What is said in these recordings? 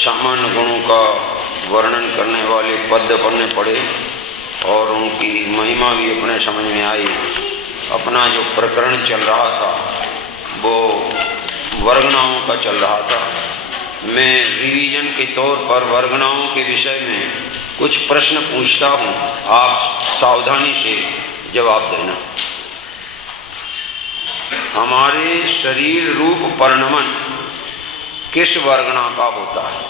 सामान्य गुणों का वर्णन करने वाले पद्य पढ़ने पड़े और उनकी महिमा भी अपने समझ में आई। अपना जो प्रकरण चल रहा था वो वर्गणाओं का चल रहा था। मैं रिवीजन के तौर पर वर्गणाओं के विषय में कुछ प्रश्न पूछता हूँ, आप सावधानी से जवाब देना। हमारे शरीर रूप परिणमन किस वर्गणा का होता है?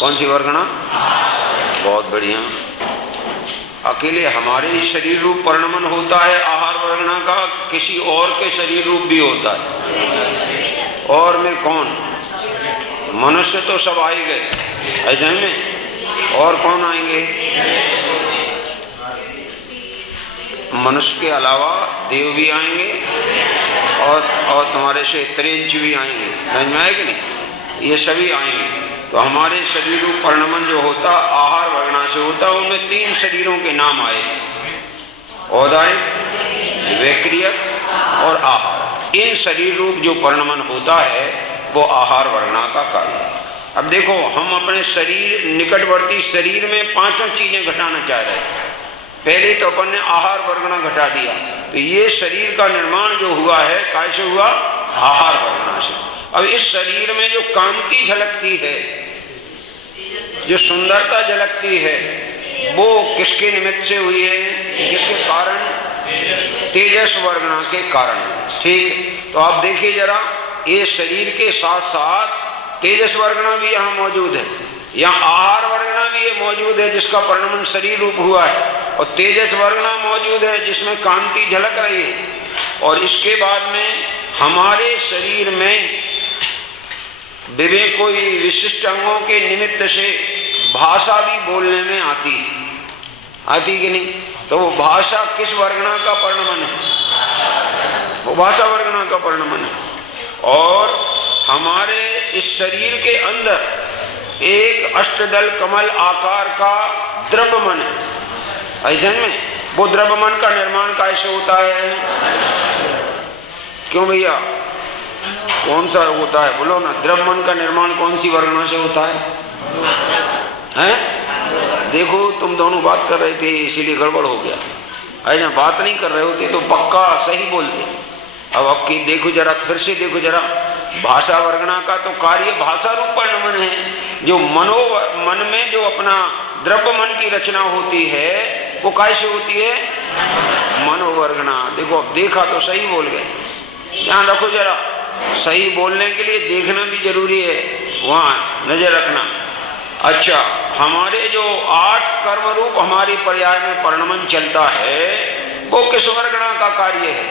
कौन सी वर्गणा? बहुत बढ़िया। अकेले हमारे ही शरीर रूप परिणमन होता है आहार वर्गणा का, किसी और के शरीर रूप भी होता है? और में कौन? मनुष्य तो सब आए गए अजय में, और कौन आएंगे? मनुष्य के अलावा देव भी आएंगे और तुम्हारे से त्रेंच भी आएंगे। समझ में आएगी नहीं? ये सभी आएंगे। तो हमारे शरीर रूप परिणमन जो होता आहार वर्गणा से होता, उनमें 3 शरीरों के नाम आए, औदारिक, वैक्रियक और आहार। इन शरीर रूप जो परिणमन होता है वो आहार वर्गणा का कार्य है। अब देखो, हम अपने शरीर निकटवर्ती शरीर में 5 चीजें घटाना चाह रहे हैं। पहले तो अपन ने आहार वर्गणा घटा दिया, तो ये शरीर का निर्माण जो हुआ है कैसे हुआ? आहार वर्गणा से। अब इस शरीर में जो कांति झलकती है, जो सुंदरता झलकती है, वो किसके निमित्त से हुई है? किसके कारण? तेजस वर्गणा के कारण। ठीक, तो आप देखिए जरा, ये शरीर के साथ साथ तेजस वर्गणा भी यहाँ मौजूद है, यहाँ आहार वर्गणा भी ये मौजूद है जिसका परिणमन शरीर रूप हुआ है, और तेजस वर्गणा मौजूद है जिसमें कांति झलक रही है। और इसके बाद में हमारे शरीर में विवेक कोई विशिष्ट अंगों के निमित्त से भाषा भी बोलने में आती कि नहीं? तो वो भाषा किस वर्गणा का परिणमन है? वो भाषा वर्गणा का परिणमन है। और हमारे इस शरीर के अंदर एक अष्टदल कमल आकार का द्रव्यमन है ऐसे में। वो द्रव्यमन का निर्माण कैसे होता है? क्यों भैया, कौन सा होता है? बोलो ना, द्रव्यमन का निर्माण कौन सी वर्गणा से होता है? हैं? देखो, तुम दोनों बात कर रहे थे इसीलिए गड़बड़ हो गया। ऐसा बात नहीं कर रहे होते तो पक्का सही बोलते। अब की देखो जरा, फिर से देखो जरा, भाषा वर्गणा का तो कार्य भाषा रूप परिणमन है। जो मन में जो अपना द्रव्य मन की रचना होती है वो कैसे होती है? मनोवर्गणा। देखो, अब देखा तो सही बोल गए। ध्यान रखो जरा, सही बोलने के लिए देखना भी जरूरी है, वहाँ नजर रखना। अच्छा, हमारे जो 8 कर्म रूप हमारे पर्याय में परिणमन चलता है वो किस वर्गणा का कार्य है?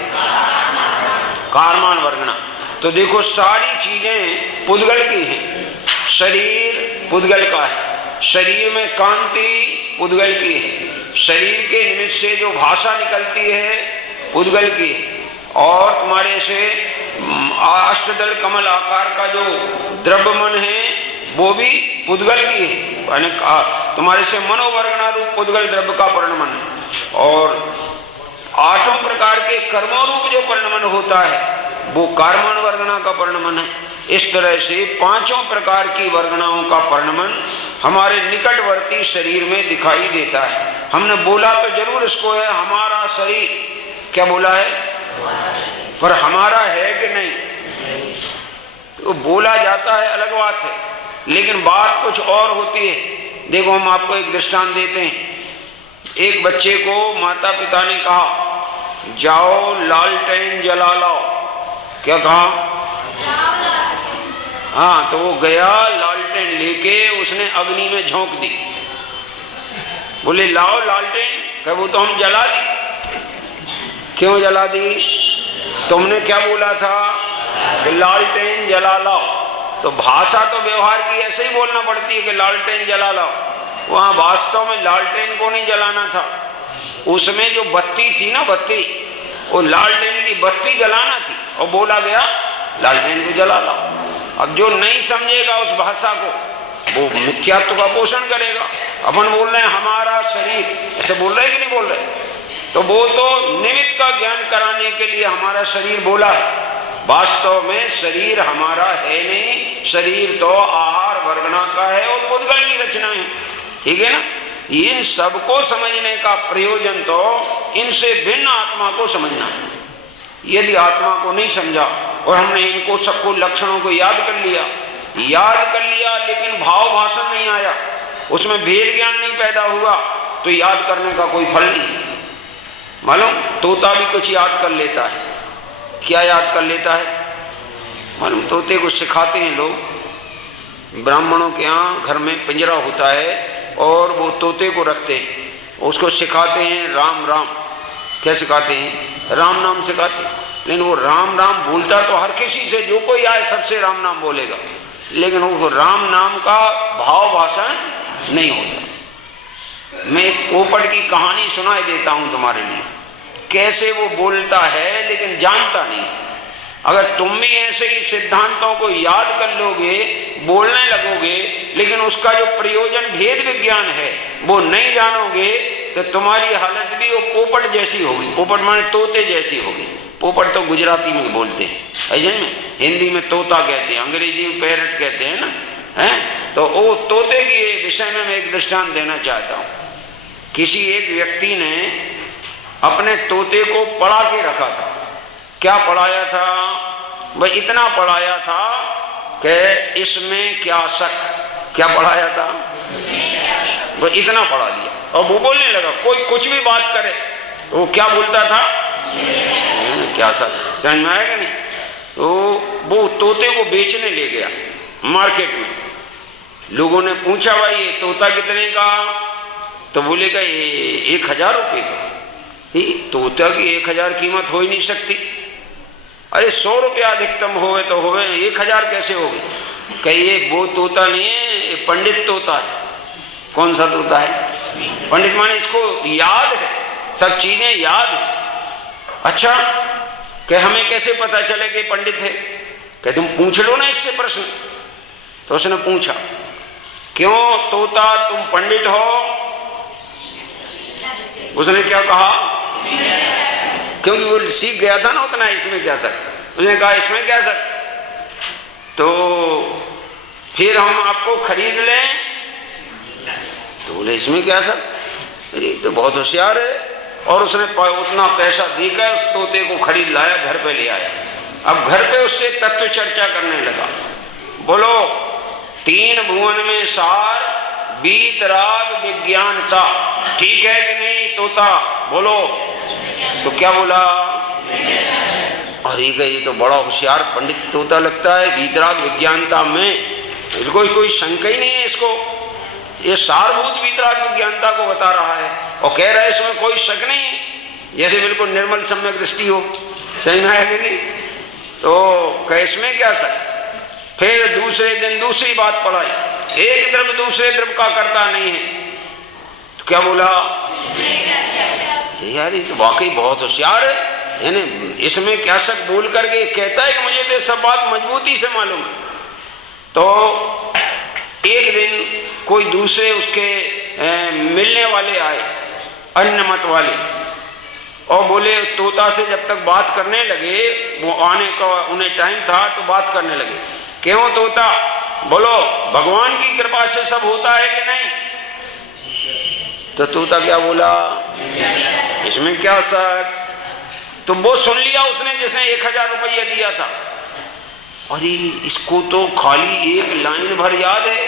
कारमान वर्गणा। तो देखो, सारी चीजें पुद्गल की हैं। शरीर पुद्गल का है, शरीर में कांति पुद्गल की है, शरीर के निमित्त से जो भाषा निकलती है पुद्गल की है, और तुम्हारे से अष्टदल कमल आकार का जो द्रव्य मन है वो भी पुद्गल की है, यानी तुम्हारे से मनोवर्गणा रूप पुद्गल द्रव्य का परिणमन है। और 8 प्रकार के कर्मों रूप जो परिणमन होता है वो कार्मण वर्गणा का परिणमन है। इस तरह से 5 प्रकार की वर्गणाओं का परिणमन हमारे निकटवर्ती शरीर में दिखाई देता है। हमने बोला तो जरूर इसको है हमारा शरीर, क्या बोला है? पर हमारा है कि नहीं? तो बोला जाता है, अलग बात है, लेकिन बात कुछ और होती है। देखो, हम आपको एक दृष्टांत देते हैं। एक बच्चे को माता पिता ने कहा जाओ लालटेन जला लाओ। क्या कहा? हाँ, तो वो गया, लालटेन लेके उसने अग्नि में झोंक दी। बोले लाओ लालटेन, कहे वो तो हम जला दी। क्यों जला दी? तुमने क्या बोला था? कि लालटेन जला लाओ। तो भाषा तो व्यवहार की ऐसे ही बोलना पड़ती है कि लालटेन जला लाओ। वहाँ वास्तव में लालटेन को नहीं जलाना था, उसमें जो बत्ती थी ना, बत्ती, वो लालटेन की बत्ती जलाना थी और बोला गया लालटेन को जला लाओ। अब जो नहीं समझेगा उस भाषा को, वो मिथ्यात्व का पोषण करेगा। अपन बोल रहे हैं हमारा शरीर, ऐसे बोल रहे हैं कि नहीं बोल रहे? तो वो तो निमित्त का ज्ञान कराने के लिए हमारा शरीर बोला है। वास्तव में शरीर हमारा है नहीं, शरीर तो आहार वर्गना का है और पुद्गल की रचना है, ठीक है ना। इन सबको समझने का प्रयोजन तो इनसे भिन्न आत्मा को समझना है। यदि आत्मा को नहीं समझा और हमने इनको सबको लक्षणों को याद कर लिया लेकिन भाव भाषण नहीं आया, उसमें भेद ज्ञान नहीं पैदा हुआ, तो याद करने का कोई फल नहीं। मालूम, तोता भी कुछ याद कर लेता है। क्या याद कर लेता है मालूम? तोते को सिखाते हैं लोग। ब्राह्मणों के यहाँ घर में पिंजरा होता है और वो तोते को रखते हैं, उसको सिखाते हैं राम राम। क्या सिखाते हैं? राम नाम सिखाते हैं। लेकिन वो राम राम बोलता तो हर किसी से, जो कोई आए सबसे राम नाम बोलेगा, लेकिन वो राम नाम का भाव भाषण नहीं होता। मैं एक पोपट की कहानी सुनाई देता हूं तुम्हारे लिए, कैसे वो बोलता है लेकिन जानता नहीं। अगर तुम भी ऐसे ही सिद्धांतों को याद कर लोगे, बोलने लगोगे, लेकिन उसका जो प्रयोजन भेद विज्ञान है वो नहीं जानोगे, तो तुम्हारी हालत भी वो पोपट जैसी होगी। पोपट माने तोते जैसी होगी। पोपट तो गुजराती में बोलते हैं, समझ में, हिंदी में तोता कहते हैं, अंग्रेजी में पैरट कहते हैं ना, हैं। तो वो तोते के विषय में मैं एक दृष्टांत देना चाहता हूँ। किसी एक व्यक्ति ने अपने तोते को पढ़ा के रखा था। क्या पढ़ाया था भाई? इतना पढ़ाया था कि इसमें क्या शक। क्या पढ़ाया था भाई? इतना पढ़ा दिया और वो बोलने लगा, कोई कुछ भी बात करे तो वो क्या बोलता था? क्या शक। समझ में आएगा नहीं? तो वो तोते को बेचने ले गया मार्केट में। लोगों ने पूछा, भाई ये तोता कितने का? तो बोलेगा ये 1000 रुपये का। तोता की 1000 कीमत हो ही नहीं सकती। अरे 100 रुपया अधिकतम होवे तो होवे, 1000 कैसे हो गए? कहिए वो तोता नहीं है, ये पंडित तोता है। कौन सा तोता है? पंडित माने इसको याद है, सब चीजें याद है। अच्छा, कि हमें कैसे पता चले कि पंडित है? कि तुम पूछ लो ना इससे प्रश्न। तो उसने पूछा, क्यों तोता तुम पंडित हो? उसने क्या कहा? क्योंकि वो सीख गया था ना उतना, इसमें क्या सक। उसने कहा इसमें क्या सक, तो फिर हम आपको खरीद लें। तो बोले इसमें क्या सक, ये तो बहुत होशियार है। और उसने उतना पैसा देकर उस तोते को खरीद लाया, घर पे ले आया। अब घर पे उससे तत्व चर्चा करने लगा। बोलो, 3 भुवन में सार, वीतराग विज्ञानता, ठीक है कि नहीं तोता? बोलो। तो क्या बोला? अरे ये तो बड़ा होशियार पंडित तोता लगता है, वीतराग विज्ञानता में कोई शंका ही नहीं है इसको। ये सारभूत वीतराग विज्ञानता को बता रहा है और कह रहा है इसमें कोई शक नहीं है, जैसे बिल्कुल निर्मल सम्यक दृष्टि हो। सही में है कि नहीं? तो कैस में क्या शक। फिर दूसरे दिन दूसरी बात पढ़ाई, एक द्रव्य दूसरे द्रव्य का करता नहीं है। तो क्या बोला? यार ये तो वाकई बहुत होशियार है, यानी इसमें क्या शक बोल करके कहता है कि मुझे तो सब बात मजबूती से मालूम है। तो एक दिन कोई दूसरे उसके मिलने वाले आए, अन्य मत वाले, और बोले तोता से जब तक बात करने लगे, वो आने का उन्हें टाइम था तो बात करने लगे। क्यों तोता? बोलो, भगवान की कृपा से सब होता है कि नहीं? तो तोता क्या बोला? इसमें क्या शक। तो वो सुन लिया उसने जिसने 1000 रुपया दिया था। अरे इसको तो खाली एक लाइन भर याद है,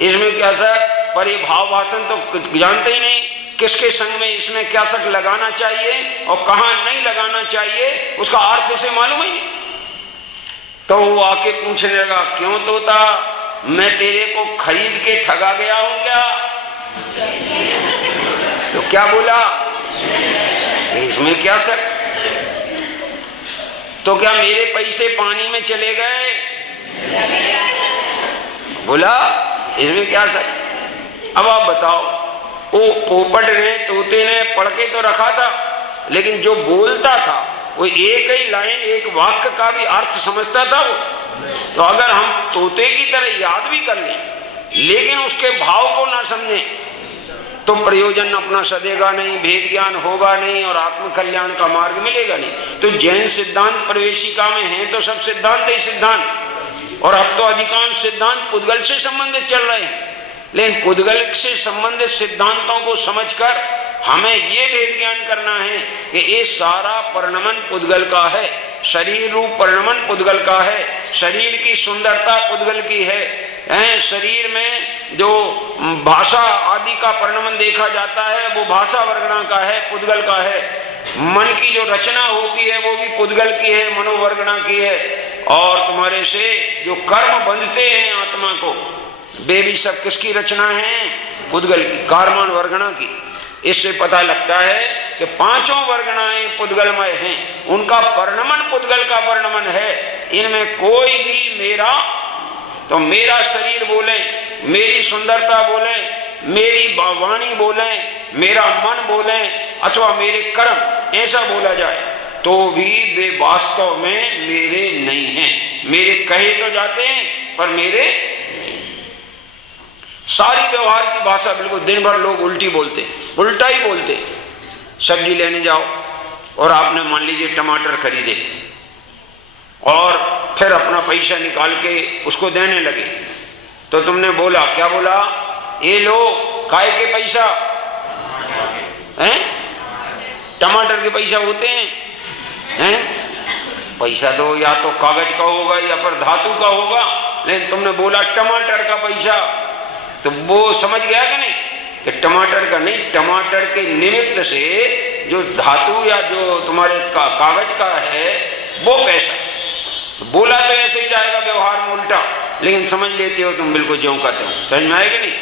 इसमें क्या शक। पर ये भाव भाषण तो जानते ही नहीं, किसके संग में इसमें क्या शक लगाना चाहिए और कहाँ नहीं लगाना चाहिए, उसका अर्थ इसे मालूम ही नहीं। तो वो आके पूछने लगा, क्यों तोता, मैं तेरे को खरीद के ठगा गया हूं क्या? तो क्या बोला? इसमें क्या शक। तो क्या मेरे पैसे पानी में चले गए? बोला इसमें क्या शक। अब आप बताओ, वो पोपट ने, तोते ने पढ़ के तो रखा था, लेकिन जो बोलता था वो एक ही लाइन, एक वाक्य का भी अर्थ समझता था वो। तो अगर हम तोते की तरह याद भी कर लें, लेकिन उसके भाव को ना समझें, तो प्रयोजन अपना सदेगा नहीं, भेद ज्ञान होगा नहीं, और आत्म कल्याण का मार्ग मिलेगा नहीं। तो जैन सिद्धांत प्रवेशिका में है तो सब सिद्धांत ही सिद्धांत, और अब तो अधिकांश सिद्धांत पुद्गल से संबंधित चल रहे हैं। लेकिन पुद्गल से संबंधित सिद्धांतों को समझकर हमें ये भेद ज्ञान करना है कि ये सारा परिणमन पुद्गल का है, शरीर रूप परिणमन पुद्गल का है, शरीर की सुंदरता पुद्गल की है, शरीर में जो भाषा आदि का परिणमन देखा जाता है वो भाषा वर्गणा का है, पुद्गल का है। मन की जो रचना होती है वो भी पुद्गल की है, मनोवर्गणा की है। और तुम्हारे से जो कर्म बंधते हैं आत्मा को, वे भी सब किसकी रचना है? पुद्गल की, कार्मान वर्गणा की। इससे पता लगता है कि पांचों वर्गणाएं पुद्गलमय हैं, उनका परिणमन पुद्गल का परिणमन है। इनमें कोई भी मेरा, तो मेरा शरीर बोले, मेरी सुंदरता बोले, मेरी वाणी बोले, मेरा मन बोले, अथवा मेरे कर्म ऐसा बोला जाए, तो भी वे वास्तव में मेरे नहीं हैं। मेरे कहे तो जाते हैं पर मेरे नहीं। सारी व्यवहार की भाषा बिल्कुल दिन भर लोग उल्टी बोलते हैं, उल्टा ही बोलते हैं। सब्जी लेने जाओ और आपने मान लीजिए टमाटर खरीदे और फिर अपना पैसा निकाल के उसको देने लगे, तो तुमने बोला, क्या बोला? ये लो, काय के पैसा हैं? टमाटर के पैसा होते हैं? पैसा तो या तो कागज का होगा या फिर धातु का होगा, लेकिन तुमने बोला टमाटर का पैसा, तो वो समझ गया कि नहीं कि टमाटर का नहीं, टमाटर के निमित्त से जो धातु या जो तुम्हारे कागज का है वो पैसा। बोला तो ऐसे ही जाएगा व्यवहार में उल्टा, लेकिन समझ लेते हो तुम बिल्कुल ज्यों कहते हो। समझ में आएगा नहीं?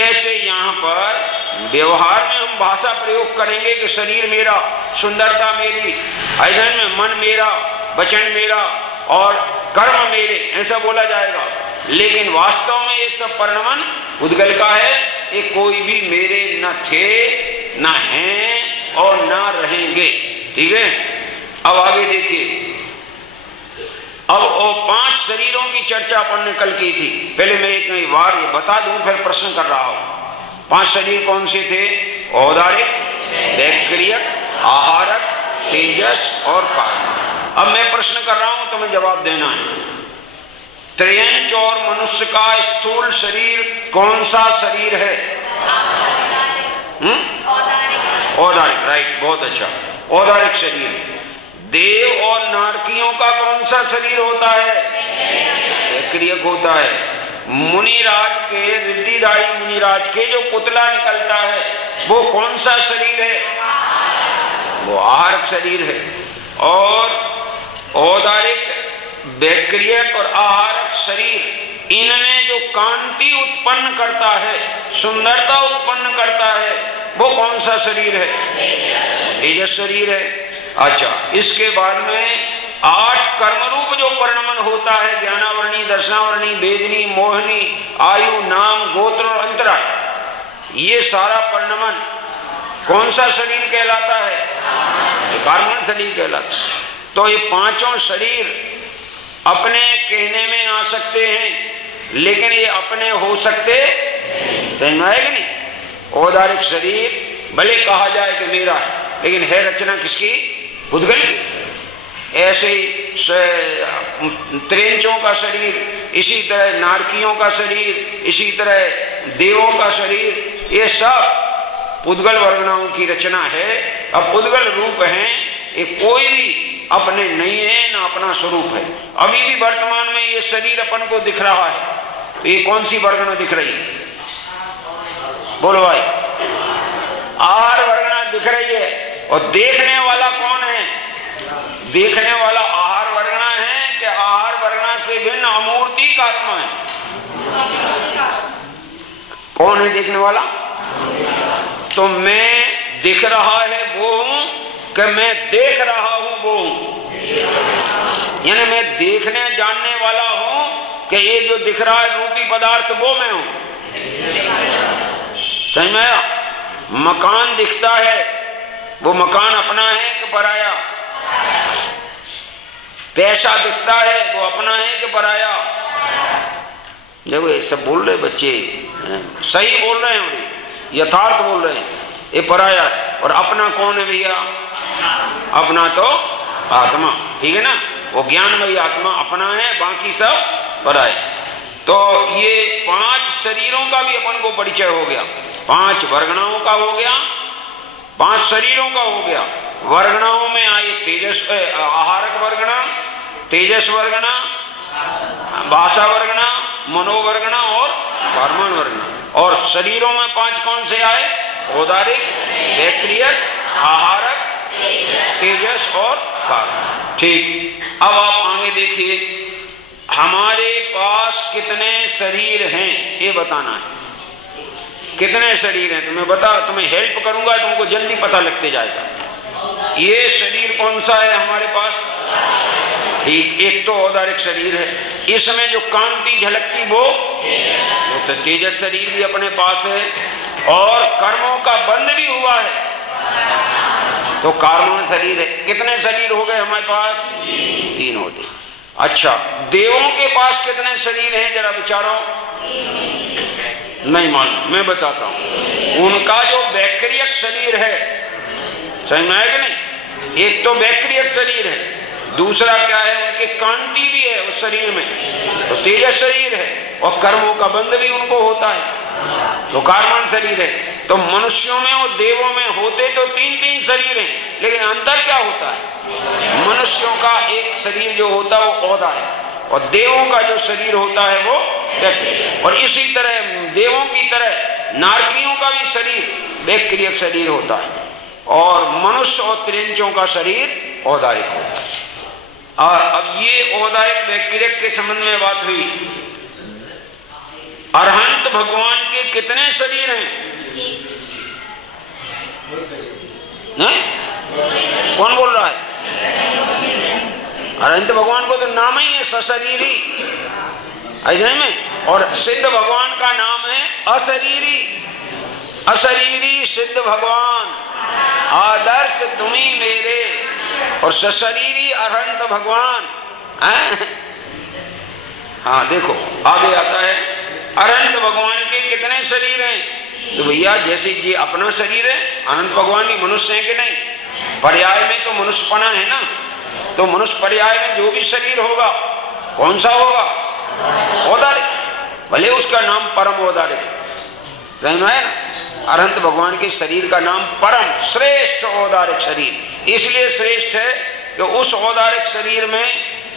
ऐसे यहाँ पर व्यवहार में हम भाषा प्रयोग करेंगे कि शरीर मेरा, सुंदरता मेरी, अध्ययन में मन मेरा, वचन मेरा और कर्म मेरे, ऐसा बोला जाएगा। लेकिन वास्तव में ये सब परिणमन पुद्गल का है। ये कोई भी मेरे न थे, न हैं और न रहेंगे। ठीक है, अब आगे देखिए। अब वो 5 शरीरों की चर्चा अपन ने कल की थी। पहले मैं एक बार ये बता दूं, फिर प्रश्न कर रहा हूं। 5 शरीर कौन से थे? औदारिक, दैक्रियक, आहारक, तेजस और कारण। अब मैं प्रश्न कर रहा हूं, तुम्हें जवाब देना है। त्रियंच और मनुष्य का स्थूल शरीर कौन सा शरीर है? औदारिक, राइट, बहुत अच्छा, औदारिक शरीर है। देव और नारकियों का कौन सा शरीर होता है? दैक्रियक होता है। मुनिराज के, रिद्धिदायी मुनिराज के जो पुतला निकलता है वो कौन सा शरीर है? वो आहारक शरीर है। और औदारिक, दैक्रियक और आहारक शरीर, इनमें जो कांति उत्पन्न करता है, सुंदरता उत्पन्न करता है, वो कौन सा शरीर है? तेजस शरीर है। अच्छा, इसके बाद में 8 कर्मरूप जो परिणमन होता है, ज्ञानावरणी, दर्शनावरणी, वेदनी, मोहनी, आयु, नाम, गोत्र और अंतरा, ये सारा परिणमन कौन सा शरीर कहलाता है? कार्बन शरीर कहलाता है। तो ये 5 शरीर अपने कहने में आ सकते हैं, लेकिन ये अपने हो सकते समझ में आएगा नहीं। औदारिक शरीर भले कहा जाए कि मेरा है, लेकिन है रचना किसकी? पुद्गल की। ऐसे ही त्रियंचों का शरीर, इसी तरह नारकियों का शरीर, इसी तरह देवों का शरीर, ये सब पुद्गल वर्गणाओं की रचना है। अब पुद्गल रूप हैं, ये कोई भी अपने नहीं है, ना अपना स्वरूप है। अभी भी वर्तमान में ये शरीर अपन को दिख रहा है, तो ये कौन सी वर्गणा दिख रही है? बोलो भाई। आहार वर्गणा दिख रही है। और देखने वाला कौन है? देखने वाला आहार वर्गणा है कि आहार वर्गणा से भिन्न अमूर्तिक आत्मा है? कौन है देखने वाला? तो मैं दिख रहा है वो हूं कि मैं देख रहा हूं वो हूं? यानी मैं देखने जानने वाला हूं कि ये जो दिख रहा है रूपी पदार्थ वो मैं हूं। समझ में आया? मकान दिखता है, वो मकान अपना है कि पराया? पैसा दिखता है, वो अपना है कि पराया? देखो ये सब बोल रहे बच्चे, सही बोल रहे हैं, यथार्थ बोल रहे हैं। ये पराया है और अपना कौन है भैया? अपना तो आत्मा, ठीक है ना? वो ज्ञानमयी आत्मा अपना है, बाकी सब पराया। तो ये 5 शरीरों का भी अपन को परिचय हो गया, 5 वर्गणाओं का हो गया, 5 शरीरों का हो गया। वर्गणाओं में आए तेजस, आहारक वर्गणा, तेजस वर्गणा, भाषा वर्गणा, मनोवर्गणा और कर्मण वर्गणा। और शरीरों में 5 कौन से आए? औदारिक, वैक्रियक, आहारक, तेजस और कर्म। ठीक, अब आप आगे देखिए, हमारे पास कितने शरीर हैं ये बताना है। कितने शरीर हैं तुम्हें बता, तुम्हें हेल्प करूंगा, तुमको जल्दी पता लगते जाएगा। ये शरीर कौन सा है हमारे पास? ठीक, एक तो औदारिक शरीर है, इसमें जो कांति झलकती वो तो तेजस शरीर भी अपने पास है, और कर्मों का बंध भी हुआ है तो कर्मण शरीर है। कितने शरीर हो गए हमारे पास? 3 होते। अच्छा, देवों के पास कितने शरीर हैं जरा विचारो? नहीं मालूम, मैं बताता हूं। उनका जो वैक्रियक शरीर है, समझ में आया कि नहीं? एक तो वैक्रियक शरीर है, दूसरा क्या है? उनके कांति भी है उस शरीर में, तो तेजस शरीर है, और कर्मों का बंध भी उनको होता है तो कर्मण शरीर है। तो मनुष्यों में और देवों में होते तो 3-3 शरीर हैं, लेकिन अंतर क्या होता है? मनुष्यों का एक शरीर जो होता है वो औदारिक, और देवों का जो शरीर होता है वो वैक्रियक। और इसी तरह देवों की तरह नारकियों का भी शरीर वैक्रियक शरीर होता है, और मनुष्य और त्रिंचों का शरीर औदारिक होता है। और अब ये औदारिक वैक्रियक के संबंध में बात हुई। अरहंत भगवान के कितने शरीर हैं? नहीं? कौन बोल रहा है? अरहंत भगवान को तो नाम ही है सशरीरी, ऐसे में। और सिद्ध भगवान का नाम है अशरीरी। अशरीरी सिद्ध भगवान, आदर्श तुम्ही मेरे, और सशरीरी अरहंत भगवान। हाँ देखो आगे आता है, अनंत भगवान के कितने शरीर हैं? तो भैया जैसे ये अपना शरीर है, अनंत भगवान भी मनुष्य है कि नहीं? पर्याय में तो मनुष्यपना है ना, तो मनुष्य पर्याय में जो भी शरीर होगा कौन सा होगा? औदारिक, भले उसका नाम परम औदारिक है। समझ में आया ना? अनंत भगवान के शरीर का नाम परम श्रेष्ठ औदारिक शरीर इसलिए श्रेष्ठ है कि उस औदारिक शरीर में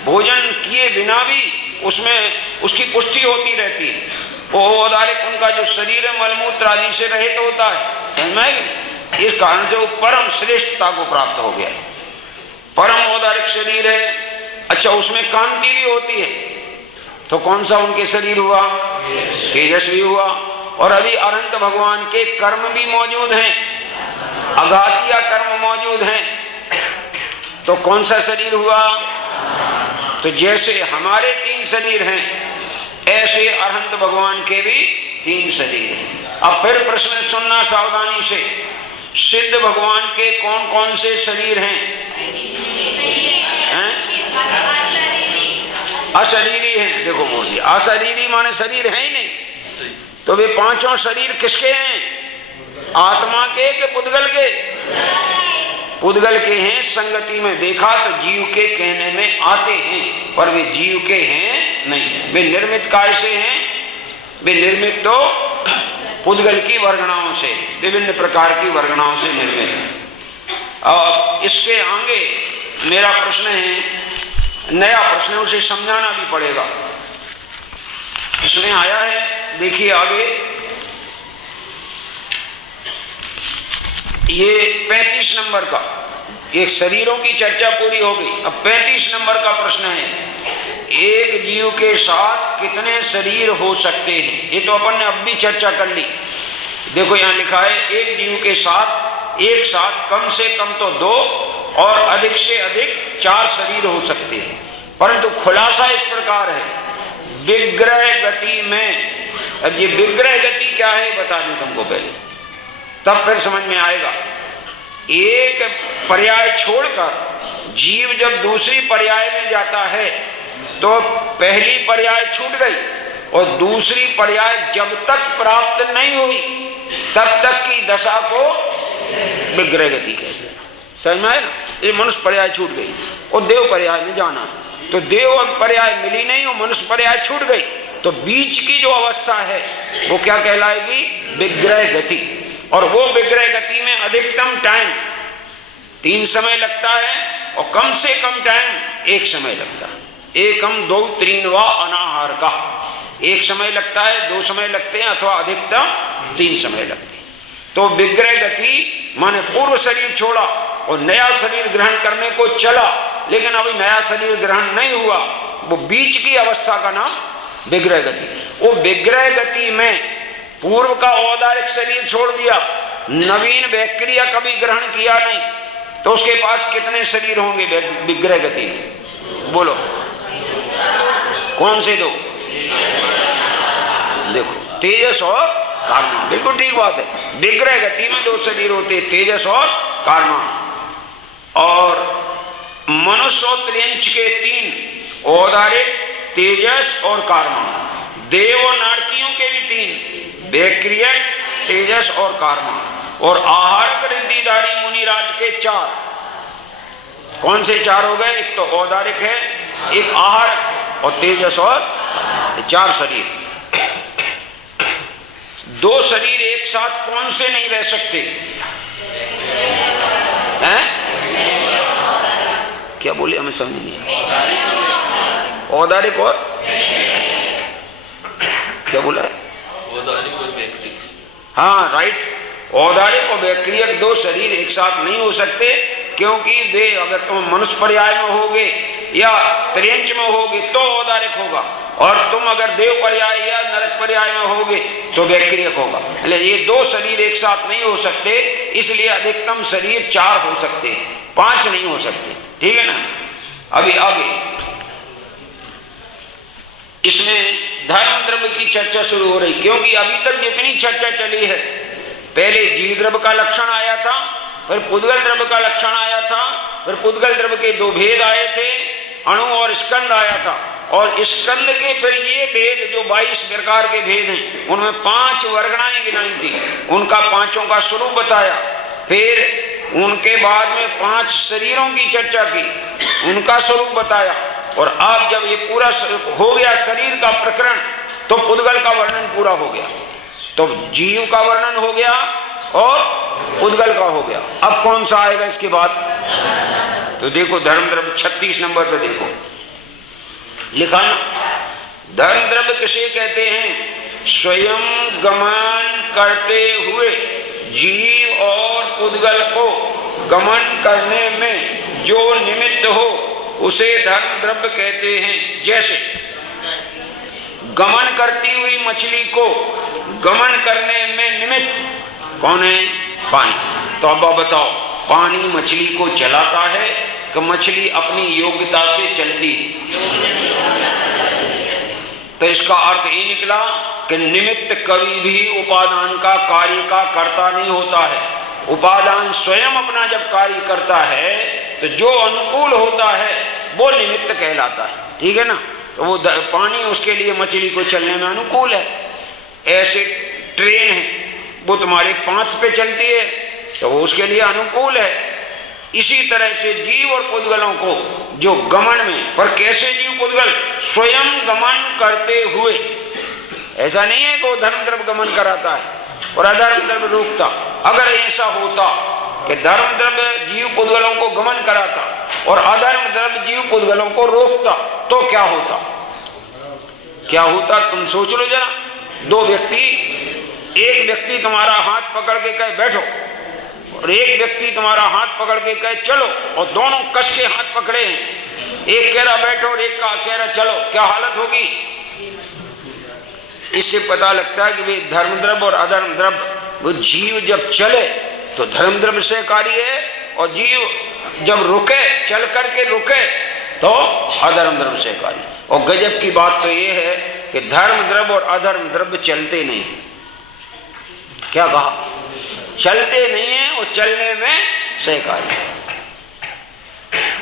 भोजन किए बिना भी उसमें उसकी पुष्टि होती रहती है। वो औदारिक उनका जो शरीर है मलमूत्र आदि से रहित होता है। समझ में आएगी? इस कारण से वो परम श्रेष्ठता को प्राप्त हो गया। परम औदारिक शरीर है। अच्छा, उसमें कांति भी होती है, तो कौन सा उनके शरीर हुआ? तेजस्वी हुआ। और अभी अनंत भगवान के कर्म भी मौजूद हैं, अघातीय कर्म मौजूद हैं, तो कौन सा शरीर हुआ? तो जैसे हमारे 3 शरीर हैं, ऐसे अरहंत भगवान के भी 3 शरीर हैं। अब फिर प्रश्न सुनना सावधानी से, सिद्ध भगवान के कौन कौन से शरीर हैं? अशरीरी हैं। देखो बोल दिया, अशरीरी माने शरीर है ही नहीं। तो वे 5 शरीर किसके हैं? आत्मा के कि पुद्गल के? पुद्गल के हैं। संगति में देखा तो जीव के कहने में आते हैं, पर वे जीव के हैं नहीं। वे निर्मित काय से हैं? वे निर्मित तो पुद्गल की वर्गणाओं से, विभिन्न प्रकार की वर्गणाओं से निर्मित है। और इसके आगे मेरा प्रश्न है, नया प्रश्न, उसे समझाना भी पड़ेगा। इसमें आया है, देखिए आगे, ये 35 नंबर का, एक शरीरों की चर्चा पूरी हो गई। अब 35 नंबर का प्रश्न है, एक जीव के साथ कितने शरीर हो सकते हैं? ये तो अपन ने अब भी चर्चा कर ली। देखो यहाँ लिखा है, एक जीव के साथ एक साथ कम से कम तो 2 और अधिक से अधिक 4 शरीर हो सकते हैं। परंतु खुलासा इस प्रकार है, विग्रह गति में। अब ये विग्रह गति क्या है बता दें तुमको पहले, तब फिर समझ में आएगा। एक पर्याय छोड़कर जीव जब दूसरी पर्याय में जाता है तो पहली पर्याय छूट गई और दूसरी पर्याय जब तक प्राप्त नहीं हुई तब तक की दशा को विग्रह गति कहते हैं। समझ में आए ना? ये मनुष्य पर्याय छूट गई और देव पर्याय में जाना है, तो देव पर्याय मिली नहीं और मनुष्य पर्याय छूट गई, तो बीच की जो अवस्था है वो क्या कहलाएगी? विग्रह गति। और वो विग्रह गति में अधिकतम टाइम 3 समय लगता है और कम से कम टाइम 1 समय लगता है। एकम 2 3 वा अनाहार का 1 समय लगता है, 2 समय लगते हैं अथवा अधिकतम 3 समय लगते हैं। तो विग्रह गति माने पूर्व शरीर छोड़ा और नया शरीर ग्रहण करने को चला, लेकिन अभी नया शरीर ग्रहण नहीं हुआ, वो बीच की अवस्था का नाम विग्रह गति। वो विग्रह गति में पूर्व का औदारिक शरीर छोड़ दिया, नवीन वैक्रिया कभी ग्रहण किया नहीं, तो उसके पास कितने शरीर होंगे विग्रह गति में? बोलो कौन से 2? देखो, तेजस और कर्मा। बिल्कुल ठीक बात है, विग्रह गति में 2 शरीर होते, तेजस और कर्मा। और मनुष्य और त्रियंच के 3, औदारिक, तेजस और कर्मा। देव और नारकियों के भी 3, वैक्रियक, तेजस और कर्मा। और आहारक रिद्धिधारी मुनिराज के 4। कौन से 4 हो गए? एक तो औदारिक है, एक आहारक है और तेजस और 4 शरीर। 2 शरीर एक साथ कौन से नहीं रह सकते हैं? क्या बोले? हमें समझ नहीं आया। औदारिक और क्या बोला है? हाँ राइट, औदारिक और वैक्रियक 2 शरीर एक साथ नहीं हो सकते, क्योंकि वे अगर तुम मनुष्य पर्याय में होगे या त्रियंच में होगे तो औदारिक होगा, और तुम अगर देव पर्याय या नरक पर्याय में होगे तो वैक्रियक होगा। ये 2 शरीर एक साथ नहीं हो सकते, इसलिए अधिकतम शरीर 4 हो सकते, 5 नहीं हो सकते। ठीक है ना? अभी आगे इसमें धर्म द्रव्य की चर्चा शुरू हो रही, क्योंकि अभी तक जितनी चर्चा चली है, पहले जीव द्रव्य का लक्षण आया था, फिर पुद्गल द्रव्य का लक्षण आया था, फिर पुद्गल द्रव्य के 2 भेद आए थे, अणु और स्कंद आया था, और स्कंद के फिर ये भेद जो 22 प्रकार के भेद हैं, उनमें 5 वर्गणाएं गिनाई थी, उनका 5ओं का स्वरूप बताया। फिर उनके बाद में 5 शरीरों की चर्चा की, उनका स्वरूप बताया। और अब जब ये पूरा हो गया शरीर का प्रकरण, तो पुद्गल का वर्णन पूरा हो गया, तो जीव का वर्णन हो गया और पुद्गल का हो गया। अब कौन सा आएगा इसके बाद? तो देखो धर्म द्रव्य 36 नंबर पे देखो लिखा ना, धर्म द्रव्य किसे कहते हैं? स्वयं गमन करते हुए जीव और पुद्गल को गमन करने में जो निमित्त हो उसे धर्म द्रव्य कहते हैं। जैसे गमन करती हुई मछली को गमन करने में निमित्त कौन है? पानी। तो अब बताओ, पानी मछली को चलाता है कि मछली अपनी योग्यता से चलती है? तो इसका अर्थ ये निकला कि निमित्त कभी भी उपादान का कार्य का कर्ता नहीं होता है। उपादान स्वयं अपना जब कार्य करता है तो जो अनुकूल होता है वो निमित्त कहलाता है। ठीक है ना? तो वो पानी उसके लिए मछली को चलने में अनुकूल है। ऐसे ट्रेन है, वो तुम्हारे पांथ पे चलती है तो वो उसके लिए अनुकूल है। इसी तरह से जीव और पुद्गलों को जो गमन में, पर कैसे जीव पुद्गल? स्वयं गमन करते हुए। ऐसा नहीं है कि वो धर्म द्रव्य गमन कराता है और अधर्म द्रव्य रोकता। अगर ऐसा होता कि धर्म द्रव्य जीव पुद्गलों को गमन कराता और अधर्म द्रव्य जीव पुद्गलों को रोकता, तो क्या होता? क्या होता तुम सोच लो जरा। 2 व्यक्ति, एक व्यक्ति तुम्हारा हाथ पकड़ के कहे बैठो और एक व्यक्ति तुम्हारा हाथ पकड़ के कहे चलो, और दोनों कस के हाथ पकड़े हैं, एक कह रहा बैठो और एक कह रहा चलो, क्या हालत होगी? इससे पता लगता है कि वे धर्म द्रव्य और अधर्म द्रव्य, वो जीव जब चले तो धर्म द्रव्य से कार्य है, और जीव जब रुके, चल करके रुके तो अधर्म द्रव्य सहकारी। और गजब की बात तो ये है कि धर्म द्रव्य और अधर्म द्रव्य चलते नहीं। क्या कहा? चलते नहीं है और चलने में सहकारी।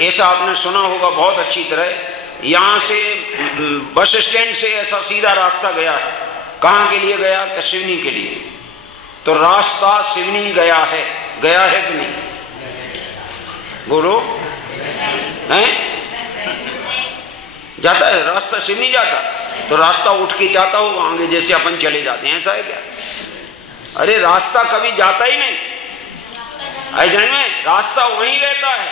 ऐसा आपने सुना होगा बहुत अच्छी तरह। यहाँ से बस स्टैंड से ऐसा सीधा रास्ता गया है। कहाँ के लिए गया? कि सिवनी के लिए। तो रास्ता सिवनी गया है कि नहीं? बोलो, हैं? जाता है रास्ता सिवनी जाता? तो रास्ता उठ के जाता होगा आगे, जैसे अपन चले जाते हैं, ऐसा है क्या? अरे रास्ता कभी जाता ही नहीं। अजय में रास्ता वहीं रहता है,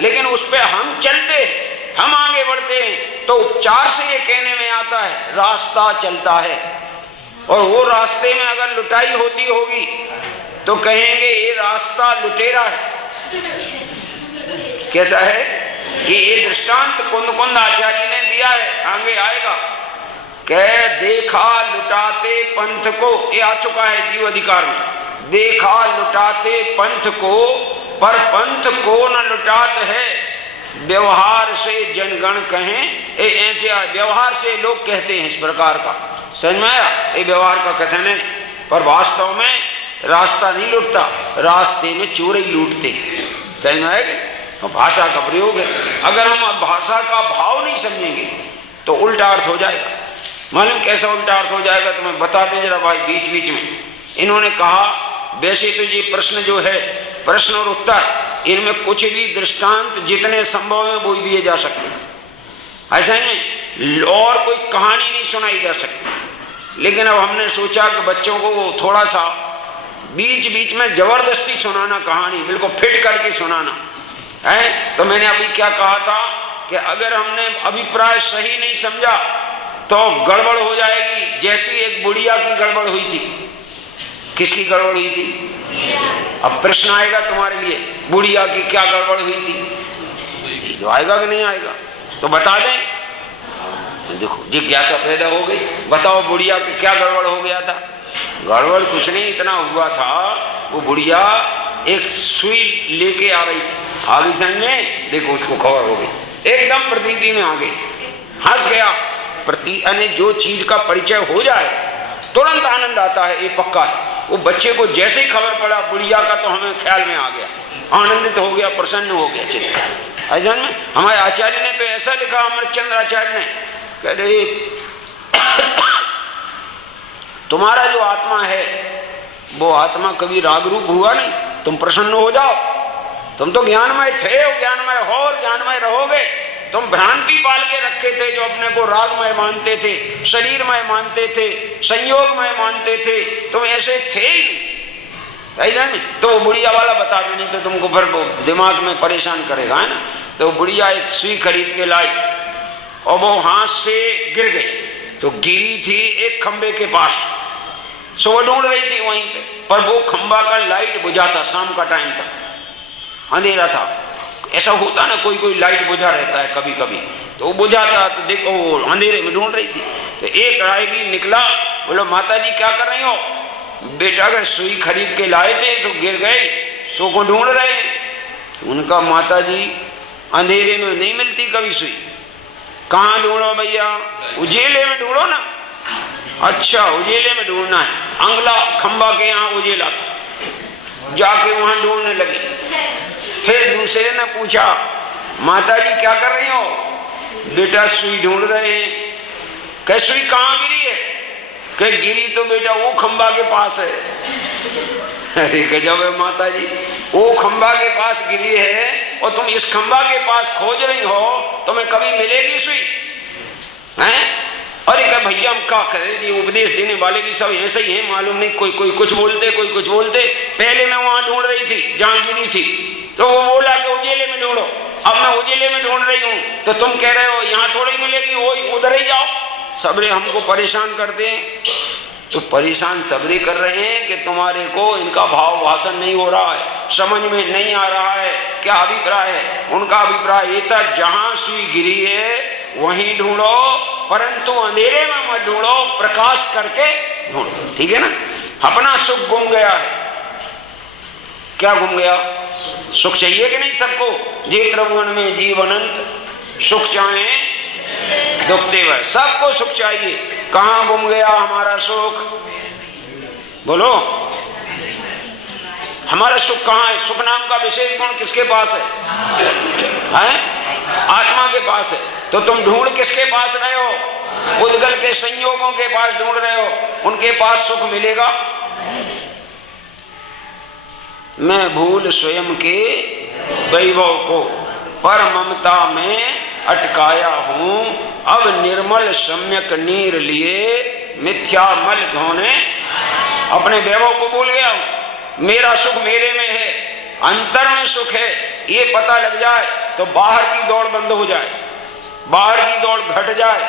लेकिन उस पर हम चलते हैं, हम आगे बढ़ते हैं। तो उपचार से ये कहने में आता है रास्ता चलता है। और वो रास्ते में अगर लुटाई होती होगी तो कहेंगे ये रास्ता लुटेरा है। कैसा है कि ये दृष्टांत कुंद आचार्य ने दिया है, आगे आएगा। कह देखा लुटाते पंथ को, ये आ चुका है जीव अधिकार में। देखा लुटाते पंथ को, पर पंथ को न लुटात है। व्यवहार से जनगण कहें, ऐसे व्यवहार से लोग कहते हैं इस प्रकार का। समझ में आया? ये व्यवहार का कथन है, पर वास्तव में रास्ता नहीं लूटता, रास्ते में चोर ही लूटते। समझ में आएगा? तो भाषा का प्रयोग है। अगर हम भाषा का भाव नहीं समझेंगे तो उल्टा अर्थ हो जाएगा। मालूम कैसा उल्टा अर्थ हो जाएगा? तो मैं बता दें जरा भाई। बीच बीच में इन्होंने कहा वैसे तो ये प्रश्न जो है, प्रश्न और उत्तर, इनमें कुछ भी दृष्टांत जितने संभव है वो दिए जा सकते हैं। ऐसा नहीं, और कोई कहानी नहीं सुनाई जा सकती। लेकिन अब हमने सोचा कि बच्चों को थोड़ा सा बीच बीच में जबरदस्ती सुनाना, कहानी बिल्कुल फिट करके सुनाना है। तो मैंने अभी क्या कहा था कि अगर हमने अभिप्राय सही नहीं समझा तो गड़बड़ हो जाएगी। जैसी एक बुढ़िया की गड़बड़ हुई थी। किसकी गड़बड़ हुई थी? अब प्रश्न आएगा तुम्हारे लिए, बुढ़िया की क्या गड़बड़ हुई थी? तो आएगा कि नहीं आएगा? तो बता दें। देखो जिज्ञासा पैदा हो गई, बताओ बुढ़िया की क्या गड़बड़ हो गया था? गड़बड़ कुछ नहीं, इतना हुआ था वो बुढ़िया एक सुई लेके आ रही थी। आ गई समझ में? देखो उसको खबर हो गई, एकदम प्रतीति में आ गई, हंस गया। जो चीज का परिचय हो जाए तुरंत आनंद आता है, ये पक्का है। वो बच्चे को जैसे ही खबर पड़ा बुढ़िया का तो हमें ख्याल में आ गया, आनंदित हो गया, प्रसन्न हो गया चित्त। अजन में हमारे आचार्य ने तो ऐसा लिखा, अमरचंद्र आचार्य ने, कह रहे तुम्हारा जो आत्मा है वो आत्मा कभी राग रूप हुआ नहीं, तुम प्रसन्न हो जाओ। तुम तो ज्ञानमय थे और ज्ञानमय हो और ज्ञानमय रहोगे। तुम भ्रांति पाल के रखे थे, जो अपने को रागमय मानते थे, शरीरमय मानते थे, संयोगमय मानते थे, तुम ऐसे थे ही नहीं। ऐसा नहीं तो वो बुढ़िया वाला बता दे, नहीं तो तुमको फिर दिमाग में परेशान करेगा, है ना। तो बुढ़िया एक सुई खरीद के लाई और वो हाथ से गिर गई। तो गिरी थी एक खंबे के पास, सो वो ढूंढ रही थी वहीं पे, पर वो खंबा का लाइट बुझा था, शाम का टाइम था, अंधेरा था। ऐसा होता ना, कोई कोई लाइट बुझा रहता है कभी कभी, तो वो बुझा था। तो देखो वो अंधेरे में ढूंढ रही थी। तो एक राहगीर निकला, बोलो माता जी क्या कर रही हो? बेटा अगर सुई खरीद के लाए थे तो गिर गए, सो को ढूंढ रहे हैं। उनका माता जी अंधेरे में नहीं मिलती कभी सुई। कहाँ ढूंढो भैया? उजेले में ढूंढो ना। अच्छा उजेले में ढूंढना है। अंगला खंबा के यहाँ उजेला था, जाके वहां ढूंढने लगे। फिर दूसरे ने पूछा माता जी क्या कर रही हो? बेटा सुई ढूंढ रहे हैं। कह सुई कहाँ गिरी है? कह गिरी तो बेटा वो खंबा के पास है। अरे गजब है माता जी, वो खंबा के पास गिरी है और तुम इस खंबा के पास खोज रही हो, तुम्हें कभी मिलेगी सुई? हैं? अरे क्या भैया हम क्या करें जी, उपदेश देने वाले भी सब ऐसे ही हैं, मालूम नहीं, कोई कोई कुछ बोलते, कोई कुछ बोलते। पहले मैं वहां ढूंढ रही थी जहां गिरी थी, तो वो बोला कि उजेले में ढूंढो। अब मैं उजेले में ढूंढ रही हूँ तो तुम कह रहे हो यहाँ थोड़ी मिलेगी, वो उधर ही जाओ। सबरे हमको परेशान करते हैं। तो परेशान सबरे कर रहे हैं कि तुम्हारे को इनका भाव भाषण नहीं हो रहा है, समझ में नहीं आ रहा है क्या अभिप्राय है। उनका अभिप्राय ये था जहां सुई गिरी है वहीं ढूंढो, परंतु अंधेरे में मत ढूंढो, प्रकाश करके ढूंढो। ठीक है ना। अपना सुख गुम गया है। क्या गुम गया? सुख चाहिए कि नहीं सबको? जे त्रिभुवन में जीव अनंत, सुख चाहे दुख देवे, सबको सुख चाहिए। कहाँ गुम गया हमारा सुख? बोलो, हमारा सुख कहाँ है? सुख नाम का विशेष गुण किसके पास है? आत्मा के पास है। तो तुम ढूंढ किसके पास रहे हो? उद्गल के संयोगों के पास ढूंढ रहे हो, उनके पास सुख मिलेगा? मैं भूल स्वयं के वैभव को पर ममता में अटकाया हूं, अब निर्मल सम्यक नीर लिए मिथ्या मल धोने। अपने वैभव को भूल गया हूं, मेरा सुख मेरे में है, अंतर में सुख है, ये पता लग जाए तो बाहर की दौड़ बंद हो जाए, बाहर की दौड़ घट जाए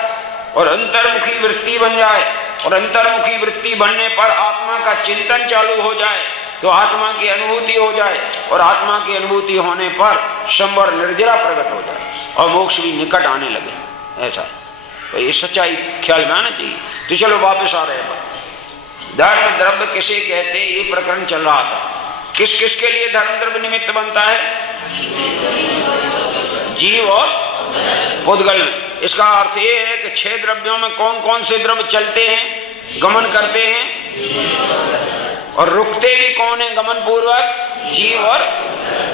और अंतर्मुखी वृत्ति बन जाए। और अंतर्मुखी वृत्ति बनने पर आत्मा का चिंतन चालू हो जाए तो आत्मा की अनुभूति हो जाए, और आत्मा की अनुभूति होने पर संवर निर्जरा प्रकट हो जाए और मोक्ष भी निकट आने लगे। ऐसा है, तो ये सच्चाई ख्याल में आना चाहिए। तो चलो वापस आ रहे हैं। धर्म द्रव्य किसे कहते, ये प्रकरण चल रहा था। किस किस के लिए धर्म द्रव्य निमित्त बनता है? जीव और पुद्गल में। इसका अर्थ ये है कि 6 द्रव्यों में कौन कौन से द्रव्य चलते हैं, गमन करते हैं, और रुकते भी कौन है गमन पूर्वक? जीव और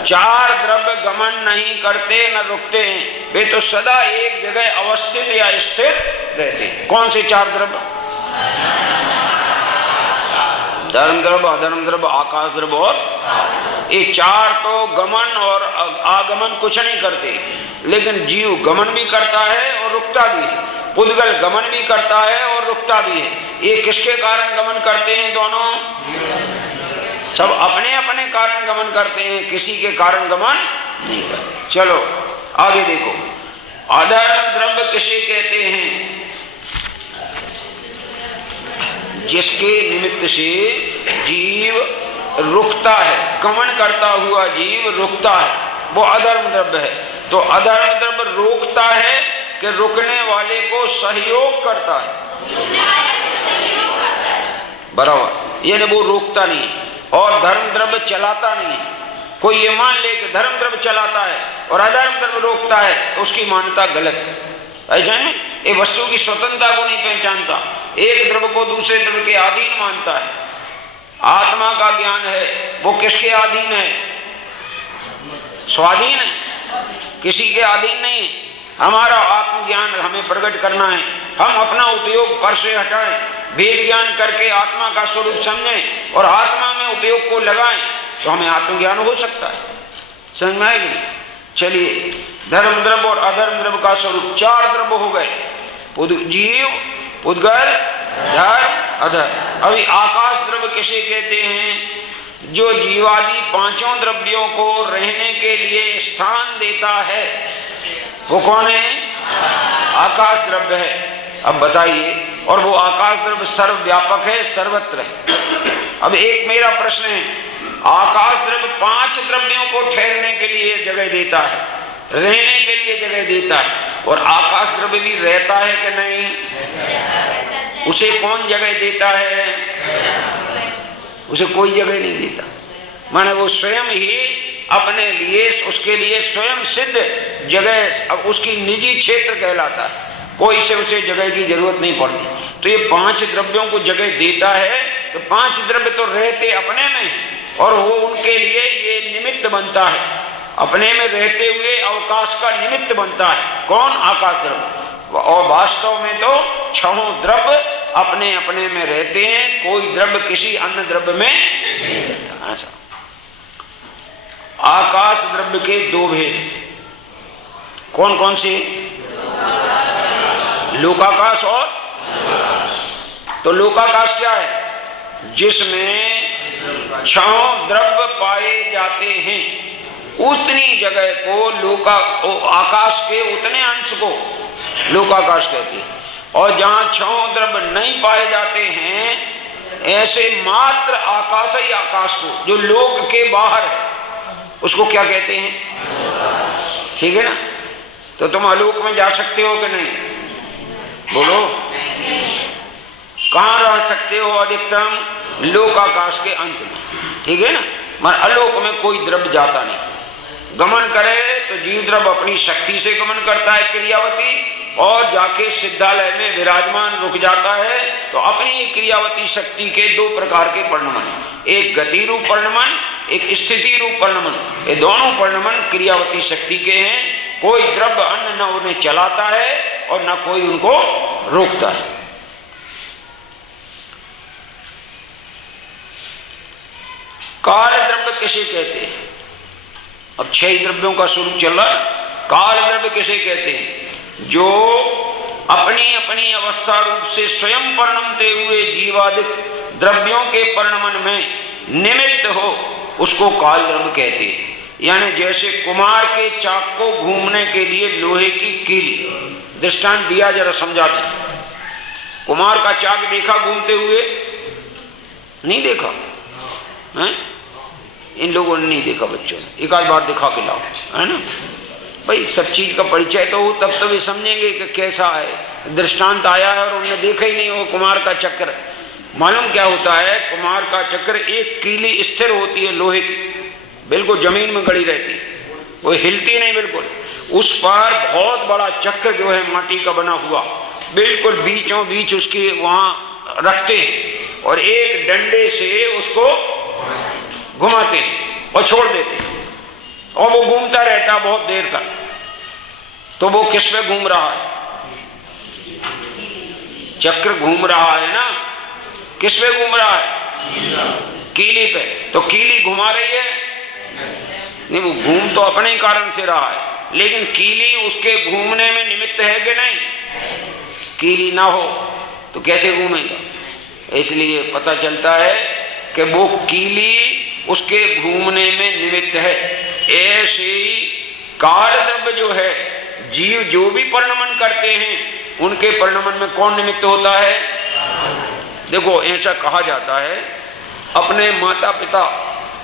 4 द्रव्य गमन नहीं करते न रुकते हैं, वे तो सदा एक जगह अवस्थित या स्थिर रहते हैं। कौन से 4 द्रव्य? धर्म द्रव्य, अधर्म द्रव्य, आकाश द्रव्य और ये 4 तो गमन और आगमन कुछ नहीं करते, लेकिन जीव गमन भी करता है और रुकता भी है, पुद्गल गमन भी करता है और रुकता भी है। ये किसके कारण गमन करते हैं? दोनों सब अपने अपने कारण गमन करते हैं, किसी के कारण गमन नहीं करते। चलो आगे देखो, अधर्म द्रव्य किसे कहते हैं? जिसके निमित्त से जीव रुकता है, गमन करता हुआ जीव रुकता है, वो अधर्म द्रव्य है। तो अधर्म द्रव्य रोकता है कि रुकने वाले को सहयोग करता है? बराबर, यानी वो रोकता नहीं है और धर्म द्रव्य चलाता नहीं है। कोई ये मान ले कि धर्म द्रव्य चलाता है और अधर्म द्रव्य रोकता है, तो उसकी मान्यता गलत है। ऐसा नहीं, ये वस्तु की स्वतंत्रता को नहीं पहचानता, एक द्रव्य को दूसरे द्रव्य के अधीन मानता है। आत्मा का ज्ञान है, वो किसके अधीन है? स्वाधीन है, किसी के अधीन नहीं है। हमारा आत्मज्ञान हमें प्रकट करना है, हम अपना उपयोग पर से हटाएं, भेद ज्ञान करके आत्मा का स्वरूप समझें और आत्मा में उपयोग को लगाएं, तो हमें आत्मज्ञान हो सकता है। समझ में आएगी? चलिए, धर्म द्रव्य और अधर्म द्रव्य का स्वरूप 4 द्रव्य हो गए, जीव, पुद्गल, धर्म, अधर्म। अभी आकाश द्रव्य किसे कहते हैं? जो जीवादि 5 द्रव्यों को रहने के लिए स्थान देता है, वो कौन है? आकाश द्रव्य है। अब बताइए, और वो आकाश द्रव्य सर्वव्यापक है, सर्वत्र है। अब एक मेरा प्रश्न है, आकाश द्रव्य 5 द्रव्यों को ठहरने के लिए जगह देता है, रहने के लिए जगह देता है, और आकाश द्रव्य भी रहता है कि नहीं? उसे कौन जगह देता है? उसे कोई जगह नहीं देता, माने वो स्वयं ही अपने लिए, उसके लिए स्वयं सिद्ध जगह, अब उसकी निजी क्षेत्र कहलाता है, कोई से उसे जगह की जरूरत नहीं पड़ती। तो ये 5 द्रव्यों को जगह देता है, तो 5 द्रव्य तो रहते अपने में और वो उनके लिए ये निमित्त बनता है, अपने में रहते हुए अवकाश का निमित्त बनता है। कौन? आकाश द्रव्य। और वास्तव में तो 6 द्रव्य अपने अपने में रहते हैं, कोई द्रव्य किसी अन्य द्रव्य में नहीं रहता। ऐसा आकाश द्रव्य के 2 भेद हैं। कौन कौन से? लोकाकाश और, तो लोकाकाश क्या है? जिसमें 6 द्रव्य पाए जाते हैं, उतनी जगह को आकाश के उतने अंश को लोकाकाश कहते हैं। और जहां 6 द्रव्य नहीं पाए जाते हैं, ऐसे मात्र आकाश ही आकाश को, जो लोक के बाहर है, उसको क्या कहते हैं? ठीक है ना? तो तुम आलोक में जा सकते हो कि नहीं? बोलो, कहाँ रह सकते हो? अधिकतम लोकाकाश के अंत में। ठीक है ना? मगर आलोक में कोई द्रव्य जाता नहीं, गमन करे तो जीव द्रव्य अपनी शक्ति से गमन करता है क्रियावती, और जाके सिद्धालय में विराजमान रुक जाता है। तो अपनी क्रियावती शक्ति के दो प्रकार के परिणमन है, एक गति रूप परिणमन, एक स्थिति रूप परिणमन। ये दोनों परिणमन क्रियावती शक्ति के हैं। कोई द्रव्य अन्न न उन्हें चलाता है और न कोई उनको रोकता है। काल द्रव्य किसे कहते हैं? अब 6 द्रव्यों का स्वरूप चल रहा है। काल द्रव्य किसे कहते हैं? जो अपनी अपनी अवस्था रूप से स्वयं परिणमते हुए जीवादिक द्रव्यों के परिणमन में निमित्त हो, उसको काल द्रव्य कहते हैं। यानी जैसे कुम्हार के चाक को घूमने के लिए लोहे की कीली, दृष्टांत दिया, जरा समझा दें। कुम्हार का चाक देखा घूमते हुए? नहीं देखा है? इन लोगों ने नहीं देखा, बच्चों ने एक आध बार दिखा के लाओ, है ना भाई। सब चीज का परिचय तो हो तब तो वे समझेंगे कि कैसा है। दृष्टांत आया है और उन्होंने देखा ही नहीं वो कुम्हार का चक्र। मालूम क्या होता है? कुम्हार का चक्र एक कीली स्थिर होती है लोहे की, बिल्कुल जमीन में गड़ी रहती है, वो हिलती नहीं बिल्कुल। उस पर बहुत बड़ा चक्र जो है माटी का बना हुआ, बिल्कुल बीचों बीच उसके वहाँ रखते हैं और एक डंडे से उसको घुमाते हैं और छोड़ देते हैं, और वो घूमता रहता बहुत देर तक। तो वो किस पे घूम रहा है? चक्र घूम रहा है ना, किस पे घूम रहा है? कीली पे। तो कीली घुमा रही है? नहीं, वो घूम तो अपने कारण से रहा है, लेकिन कीली उसके घूमने में निमित्त है कि नहीं? कीली ना हो तो कैसे घूमेगा? इसलिए पता चलता है कि वो कीली उसके घूमने में निमित्त है। ऐसे ही काल द्रव्य जो है, जीव जो भी परिणमन करते हैं उनके परिणमन में कौन निमित्त होता है? देखो, ऐसा कहा जाता है, अपने माता पिता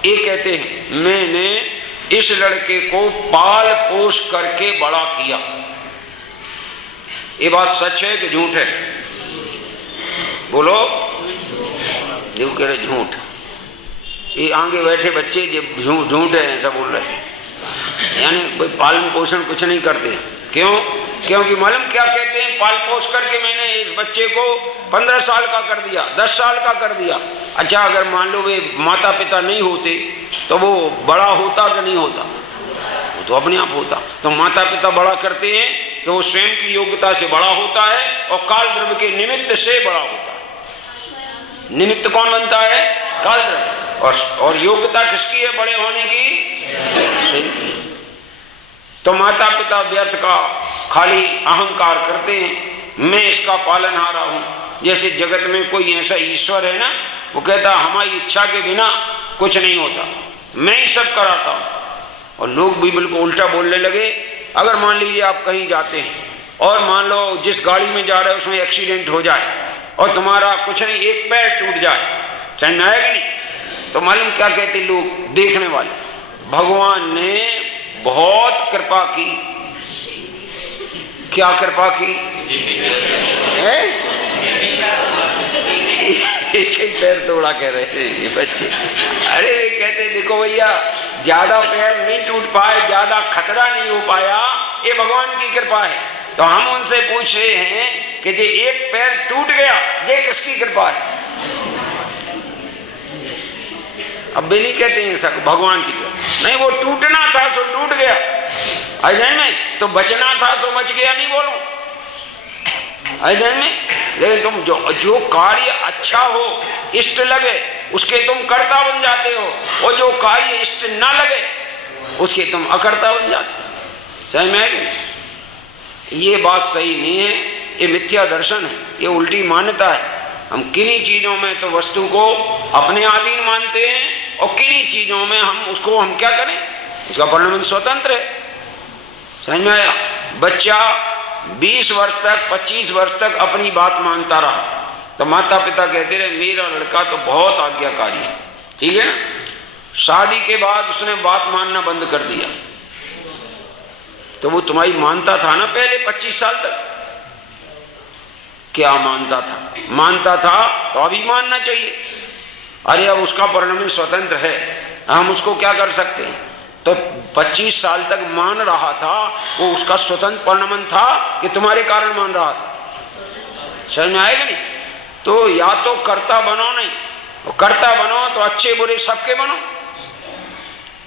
ये कहते हैं मैंने इस लड़के को पाल पोष करके बड़ा किया। ये बात सच है कि झूठ है? बोलो। देखो कह रहे झूठ। ये आगे बैठे बच्चे जब झूठ है ऐसा बोल रहे हैं, यानी कोई पालन पोषण कुछ नहीं करते। क्यों? क्योंकि मालूम क्या कहते हैं? पाल पोष करके मैंने इस बच्चे को 15 साल का कर दिया, 10 साल का कर दिया। अच्छा, अगर मान लो वे माता पिता नहीं होते तो वो बड़ा होता कि नहीं होता? वो तो अपने आप होता। तो माता पिता बड़ा करते हैं कि वो स्वयं की योग्यता से बड़ा होता है और काल द्रव्य के निमित्त से बड़ा होता है। निमित्त कौन बनता है? काल द्रव्य। और योग्यता किसकी है बड़े होने की? स्वयं की। तो माता पिता व्यर्थ का खाली अहंकार करते हैं, मैं इसका पालनहारा हूं। जैसे जगत में कोई ऐसा ईश्वर है ना, वो कहता हमारी इच्छा के बिना कुछ नहीं होता, मैं ही सब कराता हूं। और लोग भी बिल्कुल उल्टा बोलने लगे। अगर मान लीजिए आप कहीं जाते हैं और मान लो जिस गाड़ी में जा रहे हो उसमें एक्सीडेंट हो जाए और तुम्हारा कुछ नहीं एक पैर टूट जाए, समझ में आएगा नहीं? तो मालूम क्या कहते लोग देखने वाले? भगवान ने बहुत कृपा की। क्या कृपा की है? एक ही पैर तोड़ा कह रहे थे ये बच्चे। अरे वे कहते देखो भैया, ज्यादा पैर नहीं टूट पाए, ज्यादा खतरा नहीं हो पाया, ये भगवान की कृपा है। तो हम उनसे पूछ रहे हैं कि जे एक पैर टूट गया, ये किसकी कृपा है? अब भी नहीं कहते हैं सब भगवान की कृपा नहीं, वो टूटना था सो टूट गया, अजय में तो बचना था सो बच गया, नहीं बोलूं अजय में। लेकिन तुम जो कार्य अच्छा हो, इष्ट लगे, उसके तुम कर्ता बन जाते हो, और जो कार्य इष्ट ना लगे उसके तुम अकर्ता बन जाते हो। सही में है कि नहीं? ये बात सही नहीं है, ये मिथ्या दर्शन है, ये उल्टी मान्यता है। हम किन्हीं चीजों में तो वस्तु को अपने अधीन मानते हैं और किन्हीं चीजों में हम क्या करें, उसका परिणाम स्वतंत्र है। समझ में आया? बच्चा 20 वर्ष तक 25 वर्ष तक अपनी बात मानता रहा तो माता पिता कहते रहे मेरा लड़का तो बहुत आज्ञाकारी है, ठीक है ना। शादी के बाद उसने बात मानना बंद कर दिया, तो वो तुम्हारी मानता था ना पहले 25 साल तक? क्या मानता था तो अभी मानना चाहिए। अरे अब उसका परिणाम स्वतंत्र है, हम उसको क्या कर सकते हैं? तो 25 साल तक मान रहा था, वो उसका स्वतंत्र परिणमन था कि तुम्हारे कारण मान रहा था? समझ में आएगा नहीं? तो या तो कर्ता बनो, नहीं तो कर्ता बनो तो अच्छे बुरे सबके बनो।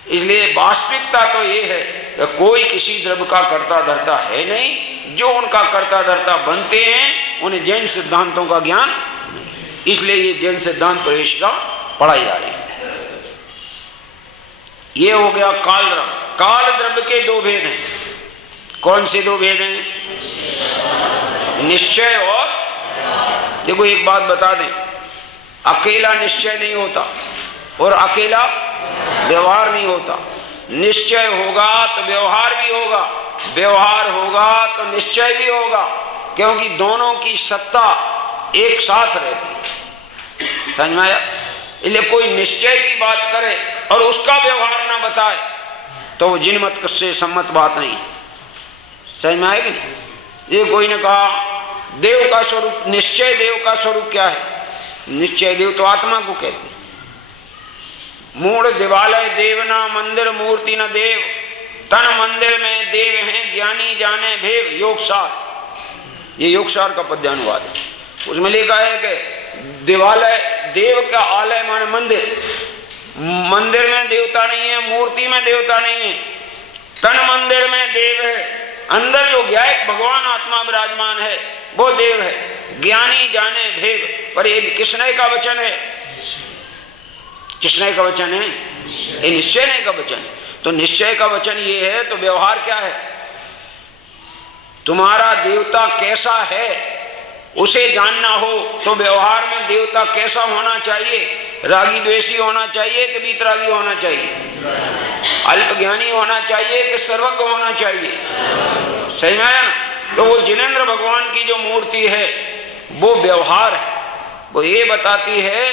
इसलिए वास्तविकता तो ये है कि कोई किसी द्रव्य का कर्ता धर्ता है नहीं, जो उनका कर्ता धर्ता बनते हैं उन्हें जैन सिद्धांतों का ज्ञान नहीं। इसलिए ये जैन सिद्धांत प्रवेश का पढ़ाई जा रही है। ये हो गया काल द्रव्य। काल द्रव्य के दो भेद हैं। कौन से दो भेद हैं? निश्चय और, देखो एक बात बता दें, अकेला निश्चय नहीं होता और अकेला व्यवहार नहीं होता। निश्चय होगा तो व्यवहार भी होगा, व्यवहार होगा तो निश्चय भी होगा, क्योंकि दोनों की सत्ता एक साथ रहती है। समझ में आया? इसलिए कोई निश्चय की बात करे और उसका व्यवहार ना बताए तो वो जिनमत से सम्मत बात नहीं। समझ में आएगी नहीं? ये कोई ने कहा देव का स्वरूप, निश्चय देव का स्वरूप क्या है? निश्चय देव तो आत्मा को कहते हैं। मूढ़ दिवालय देव न मंदिर मूर्ति न देव, तन मंदिर में देव हैं ज्ञानी जाने भेव। योगसार, ये योगसार का पद्यानुवाद है। उसमें लिखा है कि दिवालय, देव का आलय माने मंदिर, मंदिर में देवता नहीं है, मूर्ति में देवता नहीं है, तन मंदिर में देव है, अंदर जो ज्ञायक भगवान आत्मा विराजमान है वो देव है। ज्ञानी जाने भेव, पर ये किसने का वचन है? किसने का वचन है? ये निश्चय नहीं का वचन है। तो निश्चय का वचन ये है, तो व्यवहार क्या है? तुम्हारा देवता कैसा है उसे जानना हो तो व्यवहार में देवता कैसा होना चाहिए? रागी द्वेषी होना चाहिए कि वीतरागी होना चाहिए? अल्प ज्ञानी होना चाहिए कि सर्वज्ञ होना चाहिए? सही में आया ना? तो वो जिनेंद्र भगवान की जो मूर्ति है वो व्यवहार है, वो ये बताती है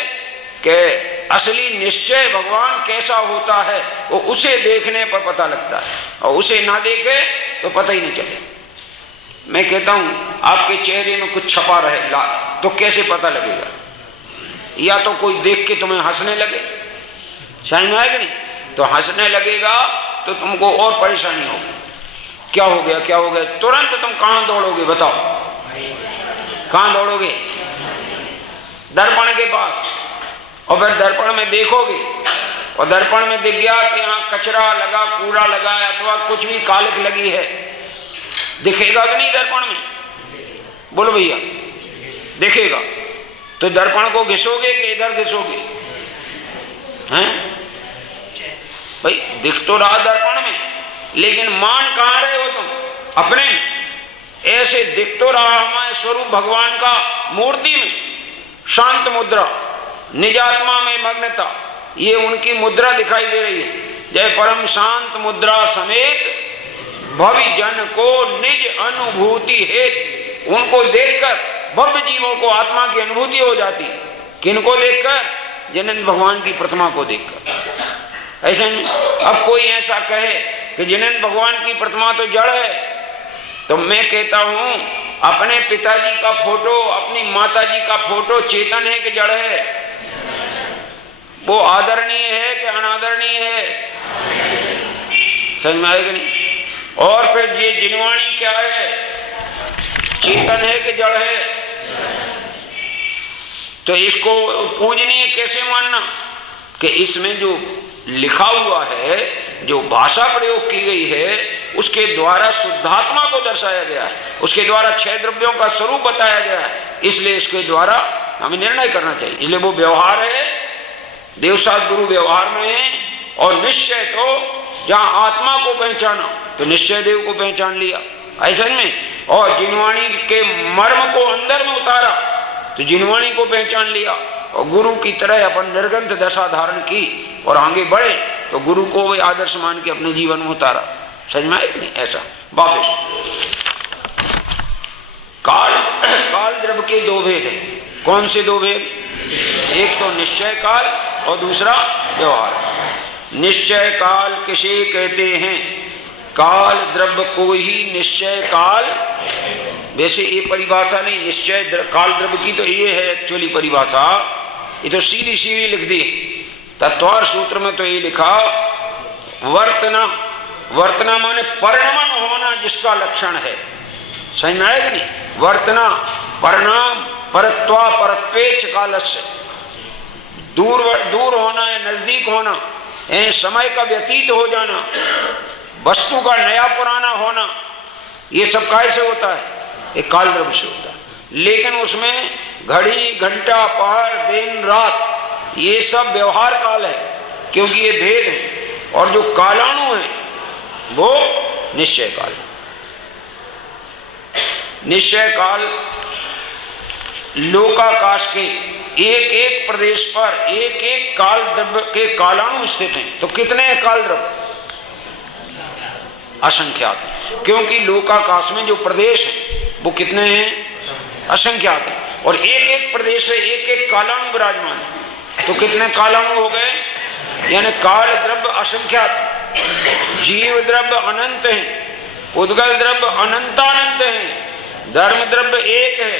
कि असली निश्चय भगवान कैसा होता है वो उसे देखने पर पता लगता है, और उसे ना देखे तो पता ही नहीं चले। मैं कहता हूं आपके चेहरे में कुछ छपा रहे तो कैसे पता लगेगा? या तो कोई देख के तुम्हें हंसने लगे, समझ में आएगा नहीं? तो हंसने लगेगा तो तुमको और परेशानी होगी। क्या हो गया, क्या हो गया? तुरंत तुम कहां दौड़ोगे? बताओ, कहां दौड़ोगे? दर्पण के पास। और फिर दर्पण में देखोगे और दर्पण में दिख गया कि यहाँ कचरा लगा, कूड़ा लगा है, अथवा कुछ भी कालिख लगी है, दिखेगा कि नहीं दर्पण में? बोलो भैया, दिखेगा। तो दर्पण को घिसोगे कि इधर घिसोगे? हैं भाई, दिख तो रहा दर्पण में, लेकिन मान कहाँ रहे हो तुम? अपने में। ऐसे दिख तो रहा हमारे स्वरूप भगवान का मूर्ति में, शांत मुद्रा, निजात्मा में मग्नता, ये उनकी मुद्रा दिखाई दे रही है। जय परम शांत मुद्रा समेत भवि जन को निज अनुभूति हेत। उनको देखकर भव्य जीवों को आत्मा की अनुभूति हो जाती है। किनको देखकर? जिनेंद्र भगवान की प्रतिमा को देखकर। ऐसे में अब कोई ऐसा कहे कि जिनेंद्र भगवान की प्रतिमा तो जड़ है, तो मैं कहता हूं अपने पिताजी का फोटो, अपनी माताजी का फोटो चेतन है कि जड़ है? वो आदरणीय है कि अनादरणीय है? समझ में आएगा नहीं? और फिर ये जिनवाणी क्या है? चेतन है कि जड़ है? तो इसको पूजनीय कैसे मानना कि इसमें जो लिखा हुआ है, जो भाषा प्रयोग की गई है, उसके द्वारा शुद्धात्मा को दर्शाया गया है, उसके द्वारा 6 द्रव्यों का स्वरूप बताया गया है। इसलिए इसके द्वारा हमें निर्णय करना चाहिए। इसलिए वो व्यवहार है, देवसात गुरु व्यवहार में है। और निश्चय तो जहाँ आत्मा को पहचाना तो निश्चय देव को पहचान लिया, ऐसा में। और जिनवाणी के मर्म को अंदर में उतारा तो जिनवाणी को पहचान लिया, और गुरु की तरह अपन निर्गंथ दशा धारण की और आगे बढ़े तो गुरु को भी आदर्श मान के अपने जीवन में उतारा। समझ में आए कि नहीं? ऐसा वापिस काल द्रव्य के 2 भेद हैं। कौन से 2 भेद? एक तो निश्चय काल और दूसरा व्यवहार। निश्चय काल किसे कहते हैं? काल द्रव्य को ही निश्चय काल। वैसे ये परिभाषा नहीं, निश्चय काल द्रव्य की तो ये है एक्चुअली परिभाषा, ये तो सीधी सीधी लिख दी। तत्वार सूत्र में तो ये लिखा वर्तना वर्तना माने परिणमन होना जिसका लक्षण है, समझ में आएगा नहीं? वर्तना परिणाम परत्वा परत्वेच कालस्य, दूर दूर होना है, नजदीक होना है, समय का व्यतीत हो जाना, वस्तु का नया पुराना होना, ये सब काहे से होता है? एक काल द्रव्य से होता है। लेकिन उसमें घड़ी घंटा पहर दिन रात ये सब व्यवहार काल है, क्योंकि ये भेद है। और जो कालाणु है वो निश्चय काल है। निश्चय काल लोकाकाश के एक एक प्रदेश पर एक एक काल द्रव्य के कालाणु स्थित हैं। तो कितने हैं काल द्रव्य? असंख्यात हैं, क्योंकि लोकाकाश में जो प्रदेश है वो कितने हैं? असंख्यात है। और एक एक प्रदेश में एक एक कालाणु विराजमान है। तो कितने कालाणु हो गए? यानी काल द्रव्य असंख्यात है। जीव द्रव्य अनंत है, पुद्गल द्रव्य अनंतानंत है, धर्म द्रव्य एक है,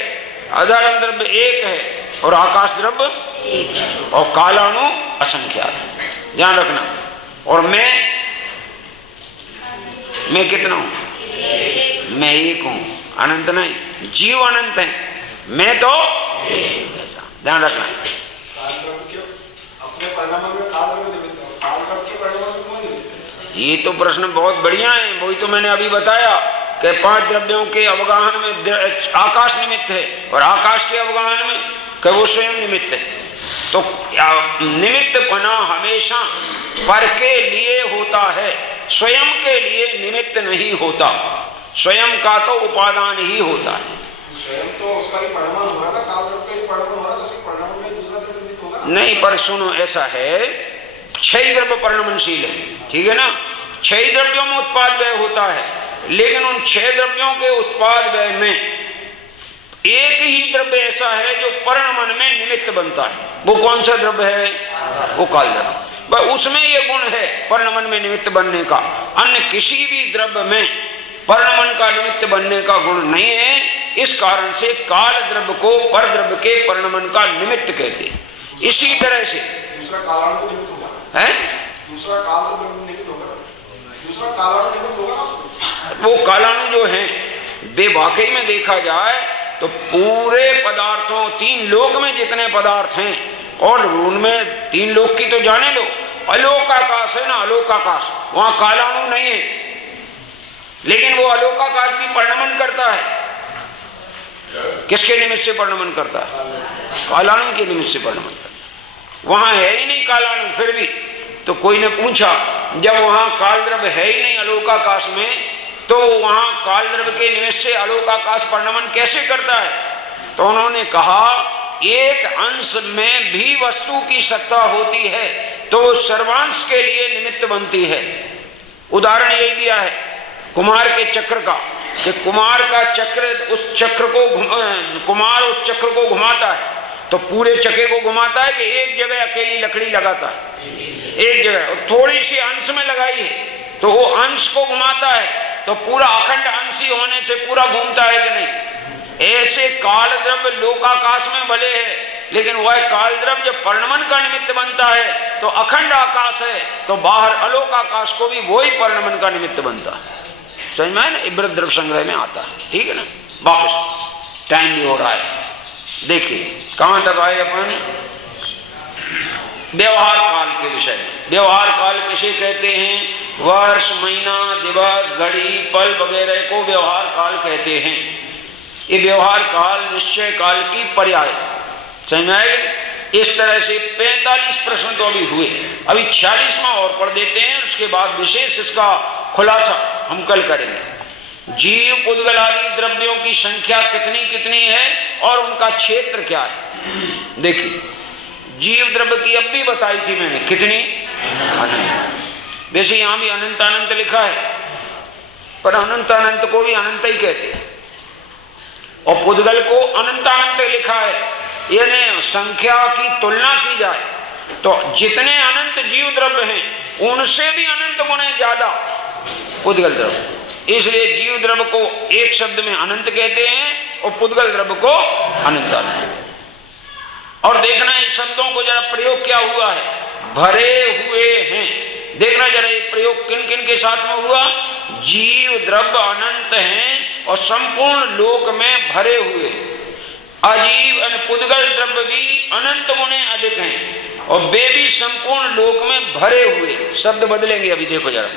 अधर्म द्रव्य एक है, और आकाश द्रव्य एक है, और कालाणु असंख्यात है। ध्यान रखना। और मैं कितना हूं? मैं एक हूं, अनंत नहीं। जीव अनंत है, मैं तो ऐसा। ध्यान रखना। ये तो प्रश्न बहुत बढ़िया है, वही तो मैंने अभी बताया कि 5 द्रव्यों के अवगाहन में आकाश निमित्त है, और आकाश के अवगाहन में कि वो स्वयं निमित्त है। तो निमित्त बना हमेशा पर के लिए होता है, स्वयं के लिए निमित्त नहीं होता। स्वयं का तो उपादान ही होता है। स्वयं तो उसका ही परिणाम हो रहा था, काल द्रव्य का ही परिणाम हो रहा था, उसके परिणाम में दूसरा द्रव्य निमित्त होगा नहीं। पर सुनो, ऐसा है 6 द्रव्य परिणमनशील है, ठीक है ना? 6 द्रव्यों में उत्पाद व्यय होता है, लेकिन उन 6 द्रव्यों के उत्पाद व्यय में एक ही द्रव्य ऐसा है जो परिणमन में निमित्त बनता है। वो कौन सा द्रव्य है? वो काल द्रव्य। उसमें ये गुण है परिणमन में निमित्त बनने का। अन्य किसी भी द्रव्य में परिणमन का निमित्त बनने का गुण नहीं है। इस कारण से काल द्रव्य को पर द्रव्य के परिणमन का निमित्त कहते हैं। इसी तरह से दूसरा कालाणु निमित्त होगा है, दूसरा काल द्रव्य निमित्त होगा, दूसरा कालाणु निमित्त होगा। वो कालाणु जो है वे वाकई में देखा जाए तो पूरे पदार्थों 3 लोक में जितने पदार्थ हैं, और उनमें 3 लोक की तो जाने लो, अलोकाकाश है ना, अलोकाकाश, वहां कालाणु नहीं है, लेकिन वो अलोकाकाश भी परिणमन करता है। किसके निमित्त से परिणमन करता है? कालाणु के निमित्त से परिणमन करता है। वहां है ही नहीं कालाणु, फिर भी तो कोई ने पूछा, जब वहां काल द्रव्य है ही नहीं अलोकाकाश में, तो वहां काल द्रव्य के निमित्त से अलोकाकाश परिणमन कैसे करता है? तो उन्होंने कहा एक अंश में भी वस्तु की सत्ता होती है तो वो सर्वांश के लिए निमित्त बनती है। उदाहरण यही दिया है कुमार के चक्र का, कि कुमार का चक्र, उस चक्र को कुमार उस चक्र को घुमाता है, तो पूरे चक्के को घुमाता है कि एक जगह अकेली लकड़ी लगाता है? एक जगह, थोड़ी सी अंश में लगाई है तो वो अंश को घुमाता है, तो पूरा अखंड अंशी होने से पूरा घूमता है कि नहीं? ऐसे काल द्रव्य लोकाकाश में भले है, लेकिन वह काल द्रव्य जब परिणमन का निमित्त बनता है तो अखंड आकाश है, तो बाहर अलोकाकाश को भी वही परिणमन का निमित्त बनता है। समझ में है ना? इब्रत द्रव्य संग्रह में आता है, ठीक है ना? वापस टाइम भी हो रहा है, देखिए कहां तक आए अपन? व्यवहार काल के विषय में। व्यवहार काल किसे कहते हैं? वर्ष, महीना, दिवस, घड़ी, पल वगैरह को व्यवहार काल कहते हैं। ये व्यवहार काल निश्चय काल की पर्याय है। समझ में आएगा? इस तरह से 45 प्रश्न तो अभी हुए, अभी 46वां और पढ़ देते हैं, उसके बाद विशेष इसका खुलासा हम कल करेंगे। जीव पुद्गल आदि द्रव्यों की संख्या कितनी कितनी है और उनका क्षेत्र क्या है? देखिए, जीव द्रव्य की अब भी बताई थी मैंने, कितनी? अनंत। वैसे यहां भी अनंत अनंत लिखा है, पर अनंत अनंत को भी अनंत ही कहते हैं, और पुद्गल को अनंत अनंत लिखा है। यानी संख्या की तुलना की जाए तो जितने अनंत जीव द्रव्य हैं उनसे भी अनंत गुणे ज्यादा पुद्गल द्रव्य। इसलिए जीव द्रव्य को एक शब्द में अनंत कहते हैं और पुद्गल द्रव्य को अनंत अनंत कहते हैं। और देखना इन शब्दों को जरा प्रयोग क्या हुआ है। भरे हुए हैं, देखना जरा ये प्रयोग किन किन के साथ में हुआ। जीव द्रव्य अनंत हैं और संपूर्ण लोक में भरे हुए, अजीव पुद्गल द्रव्य भी अनंत गुणे अधिक हैं और वे भी संपूर्ण लोक में भरे हुए। शब्द बदलेंगे अभी, देखो जरा।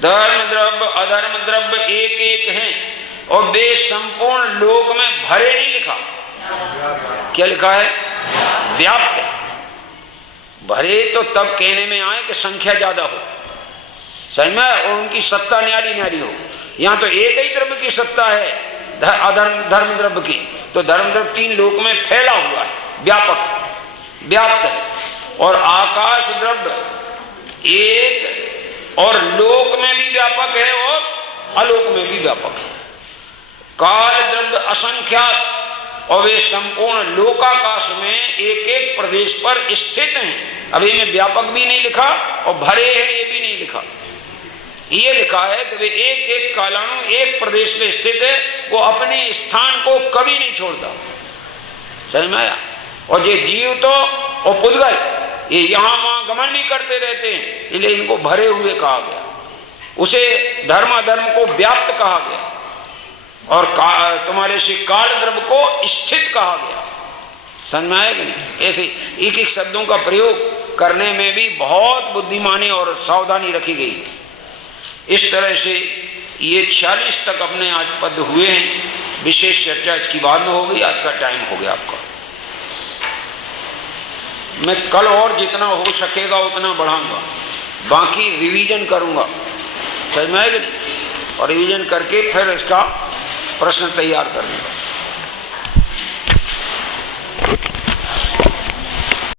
धर्म द्रव्य अधर्म द्रव्य एक एक हैं और वे संपूर्ण लोक में भरे नहीं लिखा, क्या लिखा है? व्याप्त है। भरे तो तब कहने में आए कि संख्या ज्यादा हो, सही में, और उनकी सत्ता न्यारी न्यारी हो। यहाँ तो एक ही द्रव्य की सत्ता है, धर्म द्रव्य की, तो धर्म द्रव्य 3 लोक में फैला हुआ है, व्यापक है, व्याप्त है। और आकाश द्रव्य एक और लोक में भी व्यापक है और अलोक में भी व्यापक है। काल द्रव्य असंख्यात और वे संपूर्ण लोकाकाश में एक एक प्रदेश पर स्थित हैं। अभी में व्यापक भी नहीं लिखा और भरे हैं ये भी नहीं लिखा, ये लिखा है कि वे एक एक कालाणु एक प्रदेश में स्थित है, वो अपने स्थान को कभी नहीं छोड़ता, समझ में आया। और ये जीव तो और पुद्गल ये यहाँ वहाँ गमन भी करते रहते हैं, इसलिए इनको भरे हुए कहा गया। उसे धर्म अधर्म को व्याप्त कहा गया और तुम्हारे से काल द्रव्य को स्थित कहा गया। समझ में आएगा नहीं? ऐसे एक एक शब्दों का प्रयोग करने में भी बहुत बुद्धिमानी और सावधानी रखी गई। इस तरह से ये 46 तक अपने आज पद हुए हैं। विशेष चर्चा इसकी बाद में हो गई, आज का टाइम हो गया आपका। मैं कल और जितना हो सकेगा उतना बढ़ाऊंगा, बाकी रिवीजन करूंगा, समझ में आएगा नहीं? और रिवीजन करके फिर इसका प्रश्न तैयार कर दूंगा।